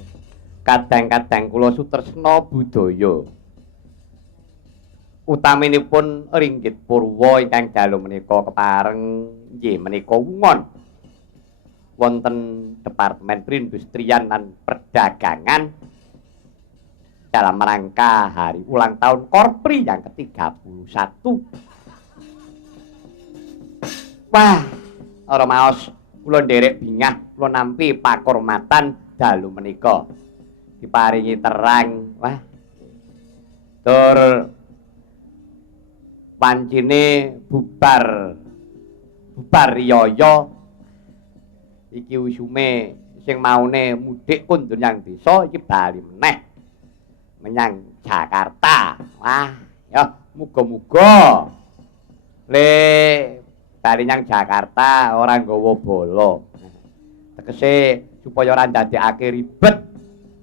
kadang-kadang kula sutresna budaya utaminipun ringgit purwa ingkang dalu menika kepareng nggih menika wungon wonten Departemen Perindustrian dan Perdagangan dalam rangka hari ulang tahun Korpri yang ke-31. Wah, ora maos kula nderek bingah kula nampi pakurmatan dalu menika diparingi terang. Wah, tur pancine bubar riyaya iki usume sing maune mudik kundur yang desa iki bali meneh menyang Jakarta. Wah, ya muga-muga le bali nyang Jakarta ora nggawa bala. Tegese supaya ora ndadekake ribet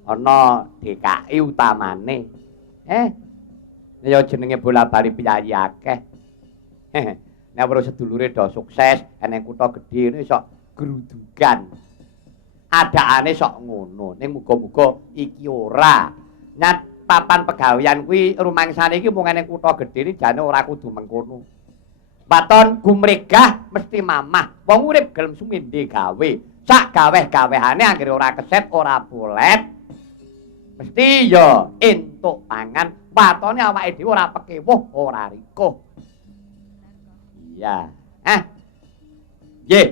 ana DKI utamane. Ya jenenge bola-bali piyayi akeh. Nek weruh sedulure do sukses eneng kutha gedhe sok grudugan. Adakane sok ngono. Ning muga-muga iki ora. Nyat papan pegawean kuwi rumangsane iki mung eneng kutha gedhe jane ora kudu mengkono. Baton gumregah mesti mamah. Wong urip gelem sumende gawe. sak gaweh-gawehane anggere ora keset ora bolet mesti ya entuk pangan watone awake dhewe ora pekewuh ora rikuh. Iya. Nggih,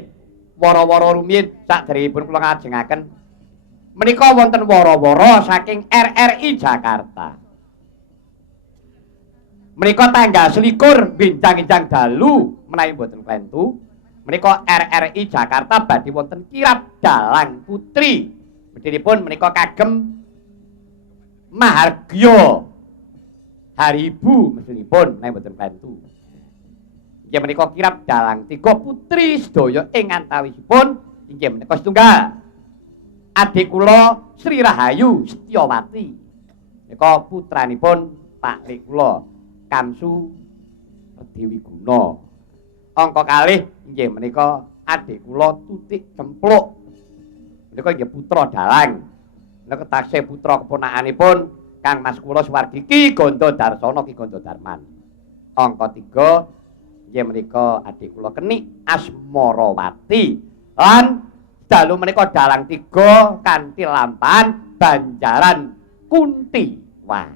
wara-wara rumiyin sakderengipun kula ngajengaken menika wonten wara-wara saking RRI Jakarta. Menika tanggal 21 Binjang-injang dalu menawi mboten klentu. Menika RRI Jakarta badhe wonten kirab dalang putri. Bedinipun menika kagem mahargya hari ibu mesinipun menawi mboten klentu. Inggih menika kirab dalang 3 putri sedaya ing antawisipun inggih menika setunggal. Adik kula Sri Rahayu Setyawati. Menika putranipun Pak Lik kula Kamsu Dewi Guna. Angka kalih inggih menika adik kula Tutik Cempluk. Menika inggih putra dalang. Menika taksih putra keponakanipun Kang Mas kula Suwardi Ki Ganda Darsana Ki Ganda Darman. Angka 3 inggih menika adik kula Kenik Asmarawati. Lan dalu menika dalang 3 kanthi lampahan Banjaran Kunti. Wah,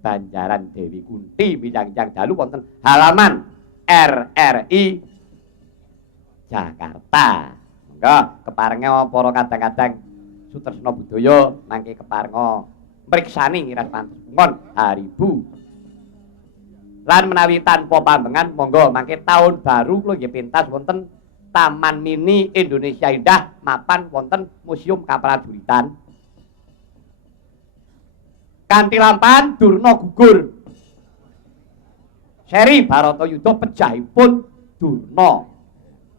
Banjaran Dewi Kunti Binjang-injang dalu wonten halaman RRI Jakarta. Monggo keparenga para kadang-kadang sutresna budaya mangke keparenga mriksani ngiras panjenengan hari ibu. Lan menawi tanpa pambengan monggo mangke tahun baru kula nggih pentas wonten Taman Mini Indonesia Indah mapan wonten Museum Kaprajuritan. Kanthi lampahan Durna Gugur. Seri Baratayuda pejahipun Durna.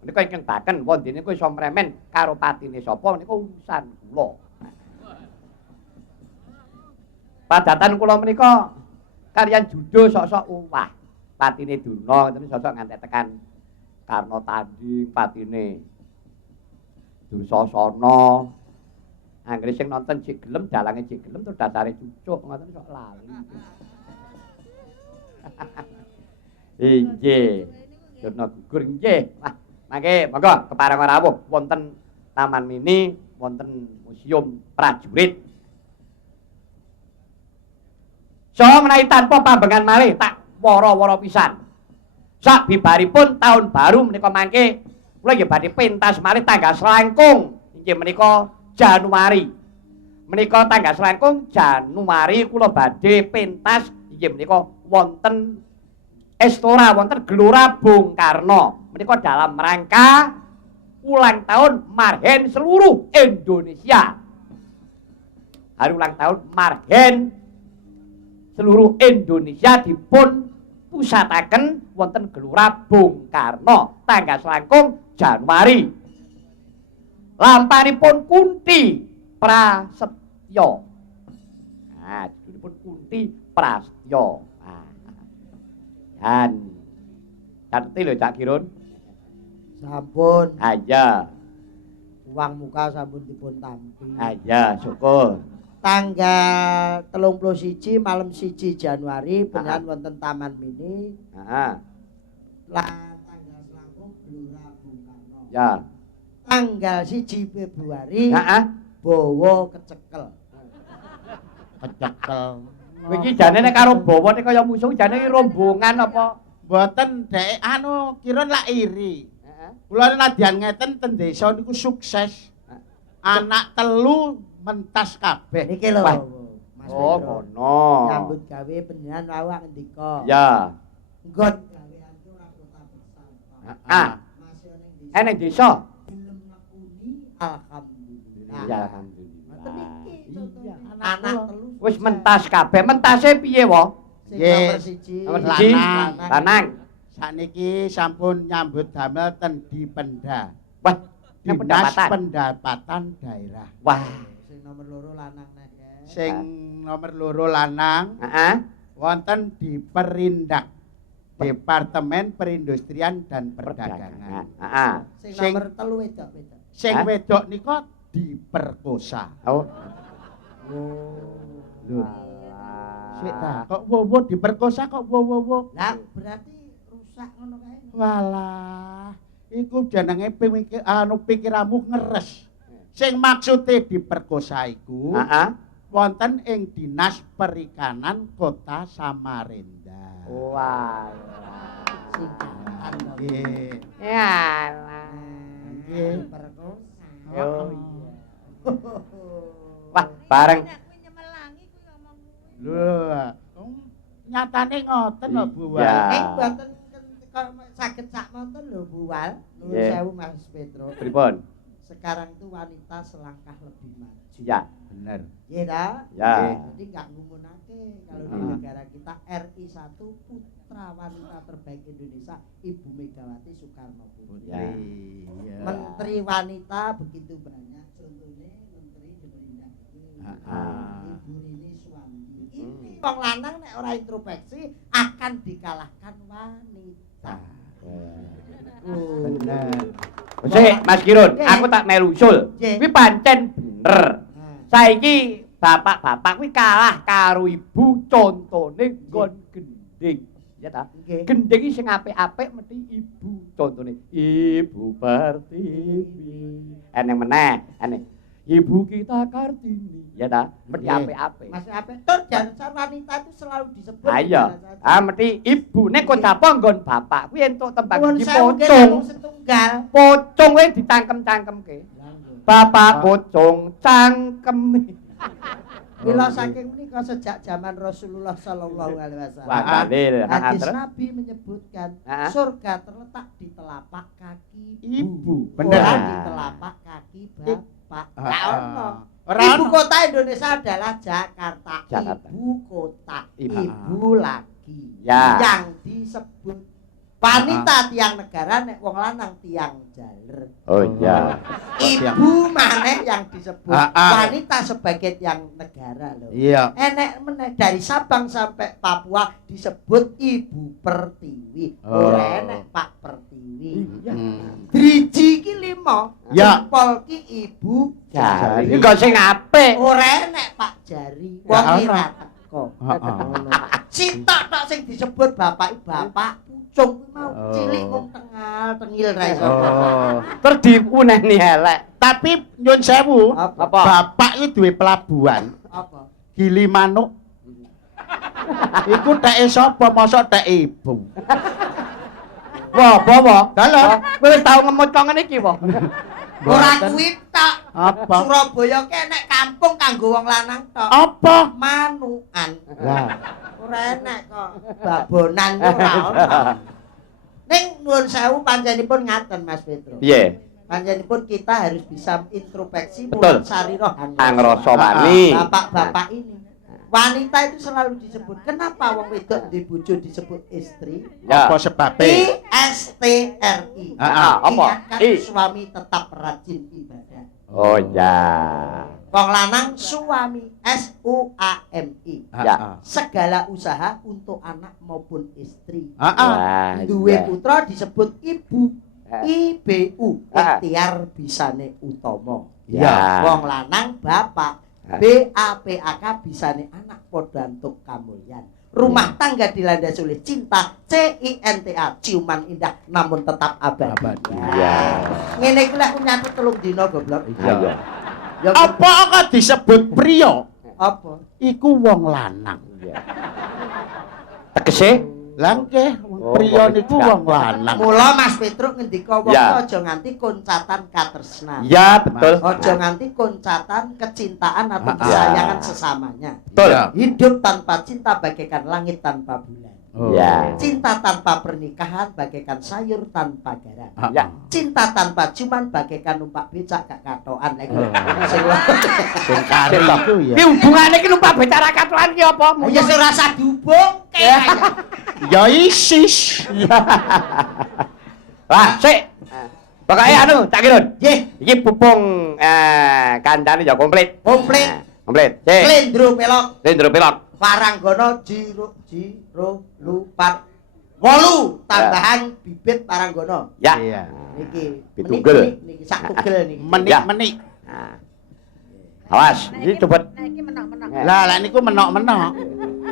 Menika ingkang baken wonten niku iso mremen karo patine sapa menika urusan kula. Padatan kula menika kaliyan judo sok-sok wah. Patine Durna ngoten sok-sok ngantek tekan Karna tanding patine Dursasana. Anggere sing nonton jek gelem dalange jek gelem terus dasare cucuk ngoten sok lali. Inggih. Durna Gugur nggih. Wah, mangke monggo keparenga rawuh wonten Taman Mini, wonten Museum Prajurit. Saha menawi tanpa pambengan malih tak wara-wara pisan. Sak bibaripun tahun baru menika mangke kula nggih badhe pentas malih tanggal selangkung inggih menika Januari. Menika tanggal selangkung Januari kula badhe pentas inggih menika wonten Estora wonten Gelora Bung Karno. Menika dalam rangka ulang tahun Marhen seluruh Indonesia. Hari ulang tahun Marhen seluruh Indonesia dipun pusataken wonten Gelora Bung Karno tanggal selangkung Januari. Lampanipun Kunti Prasetyo. Nah, judulipun Kunti Prasetyo. Nah, dan cateti lho Cak Kirun. Sampun. Aja. Uang muka sampun dipun tampi. Aja, syukur. Tanggal 31 malam 1 Januari benyan wonten Taman Mini. Heeh. Lan tanggal selangkung Gelora Bung Karno. Ya. Tanggal 1 Februari Heeh. Bowo kecekel. Kecekel. Kowe iki jane nek karo bawa nek kaya musuh jane rombongan apa? Mboten dek anu kira lak iri. Heeh. Kula nadyan ngeten ten desa niku sukses. Anak telu mentas kabeh. Niki lho. Wah. Mas Oh, Pedro. ngono. Nyambut gawe benyan awak ngendika. Ya. Nggon gawean ora kota besar. Ah. Masih ning desa. Ning desa. Gelem ngakuni alhamdulillah. Ya alhamdulillah. Iya, anak telu. Wis mentas kabeh. Mentase piye, Wo? Sing Nggih. nomor 1. Nomor siji, lanang. Sakniki sampun nyambut damel ten Dipenda. Wah, yang Dinas pendapatan. Pendapatan Daerah. Wah. Sing nomor loro lanang nek. Sing nomor loro lanang Heeh. wonten di Perindak. Departemen Perindustrian dan Perdagangan. Heeh. Sing Sing- nomor telu wedok. Sing Hah? wedok nika diperkosa. Oh. Lho. Sik ta, kok wowo diperkosa kok wowo. Lah berarti rusak ngono kae. Walah. Iku jenenge pikiranmu ngeres. Sing maksude diperkosa iku wonten ing Dinas Perikanan Kota Samarinda. Wah. Singkatan to. Nggih. Ya. Nggih. Perkosa. Oh iya. Wah, bareng. Lho, nyatane ngoten lho Bu. Iya. Ning mboten kok saged sak monten lho Bu Wal. Nuwun Nggih. sewu Mas Petro. Pripun? Sekarang itu wanita selangkah lebih maju. Ya. Bener. Iya dah. Ya. Jadi nggak ngumunake kalau di negara kita RI 1 putra wanita terbaik Indonesia Ibu Megawati Soekarno Putri. Ya. Iya. Menteri wanita begitu banyak. Contohnya Menteri Delinda ini. Ibu Rini Suwandi. Ini wong lanang nek ora introspeksi akan dikalahkan wanita. Bener. Sik, Mas Kirun, Nggih. aku tak melu usul. Nggih. Kuwi pancen bener. Saiki bapak-bapak kuwi kalah karo ibu contone nggon gending. Ya ta? Nggih. Gending sing apik-apik mesti ibu. Contone Ibu Pertiwi. Eneng meneh, eneng. Ibu kita Kartini. Ya ta? Mesti Nggih. apik-apik. Mas Apik tur jangan wanita itu selalu disebut. Ayo. Mesti ibu nek kok apa nggon bapak kuwi entuk tembang Nuwun iki sewu nggih, pocong. namung setunggal. Pocong kuwi ditangkem-tangkemke. Bapak pocong cangkeme. Mila saking menika sejak zaman Rasulullah sallallahu alaihi wasallam. Wah, dalil Hadis terus. Nabi menyebutkan Ah. surga terletak di telapak kaki Ibu. Bener. Bener. Di telapak kaki bapak. Ah, Gak ah. ono. Ora Ibu ono. kota Indonesia adalah Jakarta. Jakarta. Ibu kota. Ibu. Ibu lagi. Ya. Yang disebut wanita tiang negara nek wong lanang tiang jaler. Oh iya. Ibu maneh yang disebut wanita sebagai tiang negara loh. Iya. Enek meneh dari Sabang sampai Papua disebut Ibu Pertiwi. Oh. Ora enek Pak Pertiwi. Iya. Driji ki 5. Ya. Jempol ki Ibu Jari. Jari. Iku sing apik. Ora enek Pak Jari. Ya, Wong ono. ira teko. Sitok tok sing disebut bapak pucung kuwi mau Oh. cilik wong tengil ra iso. Oh. Terus dipuneni elek. Tapi nyun sewu, Apa? bapak iki duwe pelabuhan Apa? Gili Manuk. Iku teke sapa mosok teke ibu. Wah, bawa. Dalam. Kowe wis tau ngemut kok ngene iki, Wong. Ora kuwi tok. Apa? Surabaya ki enek kampung kanggo wong lanang tok. Apa? Manukan. Lah. Ora enek kok. Babonan ku ora ono. Ning nuwun sewu panjenenganipun ngaten Mas Petro. Piye? Panjenenganipun kita harus bisa introspeksi Betul. mulut sarira Angrasa wani. Bapak-bapak ini. Wanita itu selalu disebut. Kenapa wong wedok di bojo disebut istri? Ya. Apa sebabe? ISTRI. Apa? Ingatkan I. suami tetap rajin ibadah. Oh ya. Wong lanang suami SUAMI. Ya. Segala usaha untuk anak maupun istri. Wah, Duwe iya. putra disebut ibu. Ah. IBU. Ah. Ikhtiar bisane utama. Ya. Wong lanang bapak. Ah. BAPAK bisane anak padha antuk kamulyan. Rumah tangga dilandasi oleh cinta. CINTA ciuman indah namun tetap abadi. Abadi. Ya. Ngene iki lah aku nyatet 3 dina goblok. Iya. Ya Apa kok disebut priya? apa? Iku wong lanang. Iya. Tegese? Lah nggih, Oh, priya kok niku tidak. wong lanang. Mula Mas Petruk ngendika wong Ya. aja nganti koncatan katresnan. Ya, betul. Aja nganti koncatan kecintaan atau Ya. kesayangan sesamanya. Betul. Ya. Hidup tanpa cinta bagaikan langit tanpa bulan. Oh. Ya. Cinta tanpa pernikahan bagaikan sayur tanpa garam. Ya. Cinta tanpa ciuman bagaikan numpak becak gak katoan lagi. Oh. Sing Sing kari iku ya. Ki hubungane ki numpak bicara katuan ki apa? ya ora usah dihubungke. Ya isis. Wah, sik. Pokoke anu, tak kirun. Nggih, Iki pupung kancane ya komplit. komplit. Komplit. Sik. Klendro pelok. Lendro pilok. Paranggono jiro lupat 8 tambahan bibit paranggono. Ya. Iya. Niki Pitugel. niki sak tugel niki. Menik-menik. Nah. Awas, iki coba Lah niku menok-menok.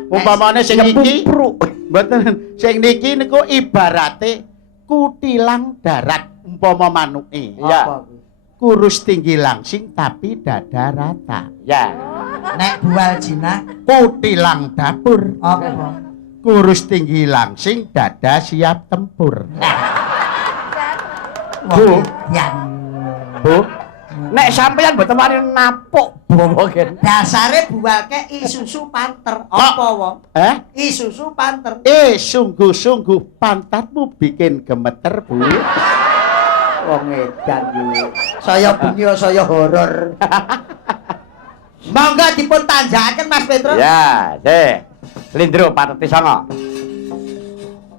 Umpamane sing iki nyempruk. mboten sing niki niku ibarate kutilang darat. umpama manuke. Iya. Apa kuwi? Kurus tinggi langsing tapi dada rata. Ya. Nek bual jinak Kutilang dapur. apa? Kurus tinggi langsing dada siap tempur. Bu, ya. Bu. Nek sampeyan mboten wani napuk bobogen. Dasare bualke Isuzu Panther. Apa wae? Isuzu Panther. Sungguh-sungguh pantatmu bikin gemeter, Bu. Wong edan iki. Saya bengi saya horor. Monggo dipun tanjakaken Mas Petrus. Ya, sik. Lindro pateti sanga.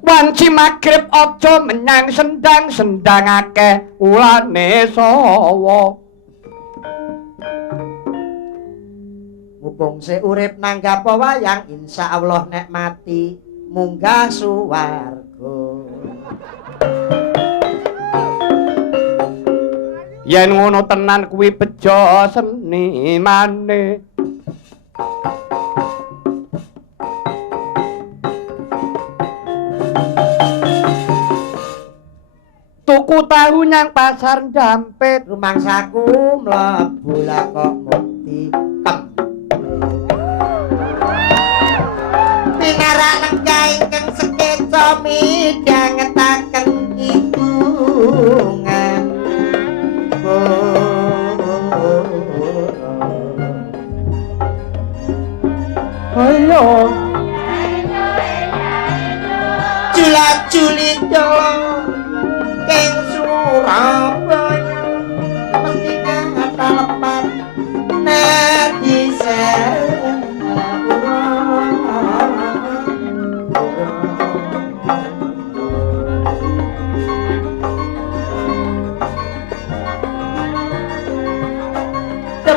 Wanci magrib aja menyang sendang akeh ulane sawa. Mumpung urip nanggapa wayang insyaallah nek mati munggah suwarga. Yen ngono tenan kuwi bejo senimane. Tuku tahu nyang pasar Dampit, Rumangsaku mlebu lah kok mukti Pinarak nengga ingkang sekeca midhangetaken hitungan. ayo Julat-julit dalang keng Surabaya mesti kata lepat netizen.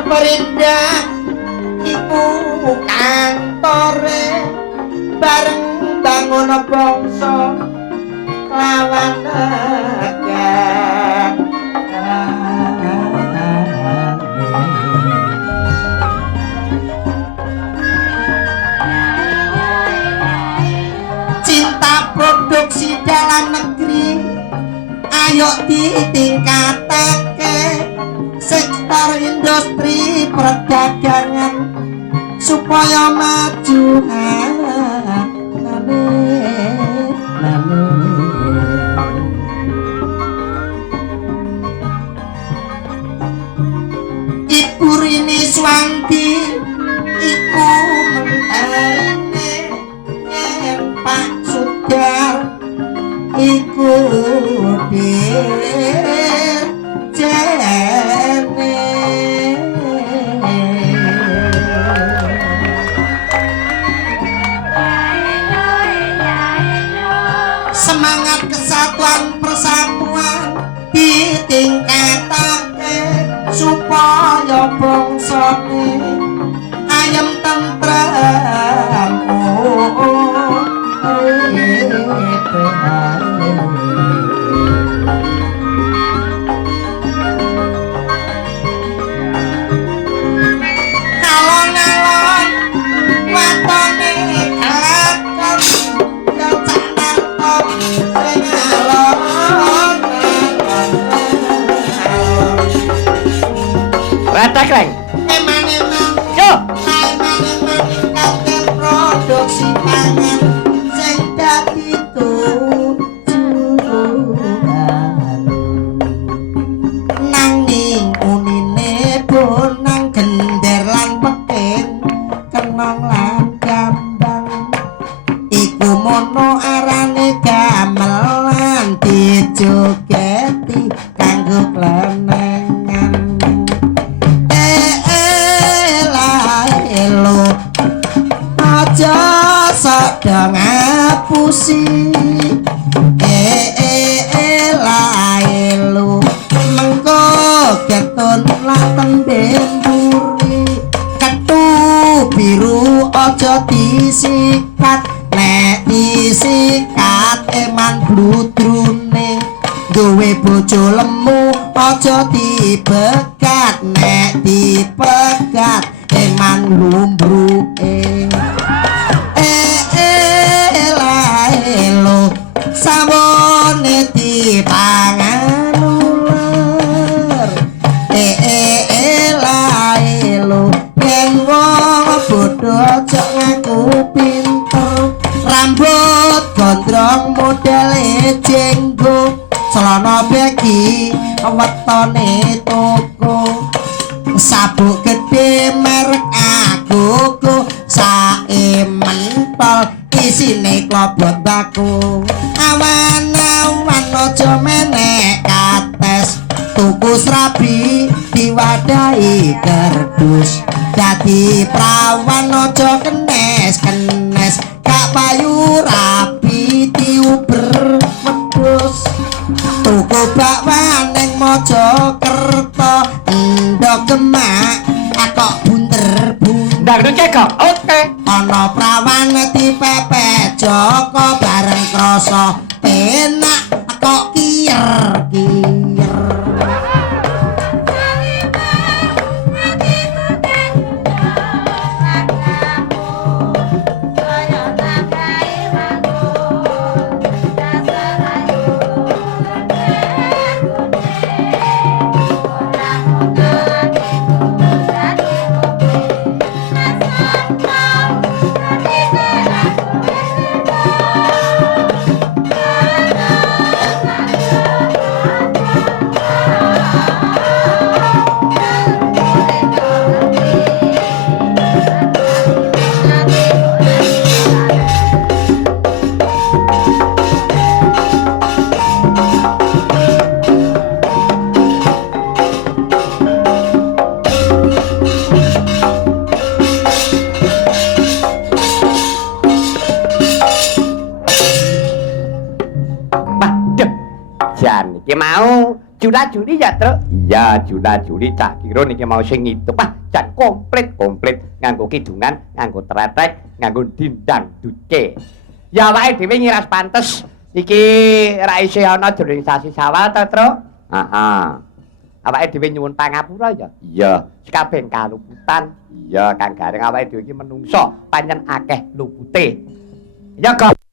Perindah iku kantore bareng bangun bangsa lawan negara. Cinta produksi dalam negeri ayo ditingkatake sektor industri perdagangan supaya maju. Ibu Rini Swanti iku mentarine yen Pak Sudar iku semangat kesatuan persatuan ditingkatake supaya bangsa ayem tentrem. Alon-alon watone kelakon kocak narto sing alon. retek leng. Eman-eman Yo, eman-eman kabeh produksi pangan sing dadi tujuan. Nanging unine bonang gender lan peking kenong lan gambang iku mono arane gamelan dijogeti kanggo klenengan. Elo aja sadang ngapusi elo mengko keton laten demburi ketu biru aja disikat nek disikat eman bludrune duwe bojo lemu aja dibegat nek dipegat eman lumbruke. Elo sawone dipangan wetone toko sabuk gede merek Agogo sae mentol isine klobot baku awan-awan aja menek kates tuku srabi diwadahi kerdus dadi prawan aja kenes-kenes gak payu rapi diuber wedhus tuku bakwan ning Mojokerto endok gemak kok bunder-bunder kok oke ana prawan dipepet Joko bareng krasa enak kok kiyer-kiyer jan iki mau jula-juli ya Truk iya jula-juli cak kira niki mau sing itu jan komplit nganggo kidungan nganggo tretek nganggo dindang duce ya awake dhewe ngiras pantes iki ra isih ana jroning sasi Sawal ta Truk awake dhewe nyuwun pangapura ya iya kabeh kaluputan iya kang gareng awake dhewe iki menungso pancen akeh lupute ya kok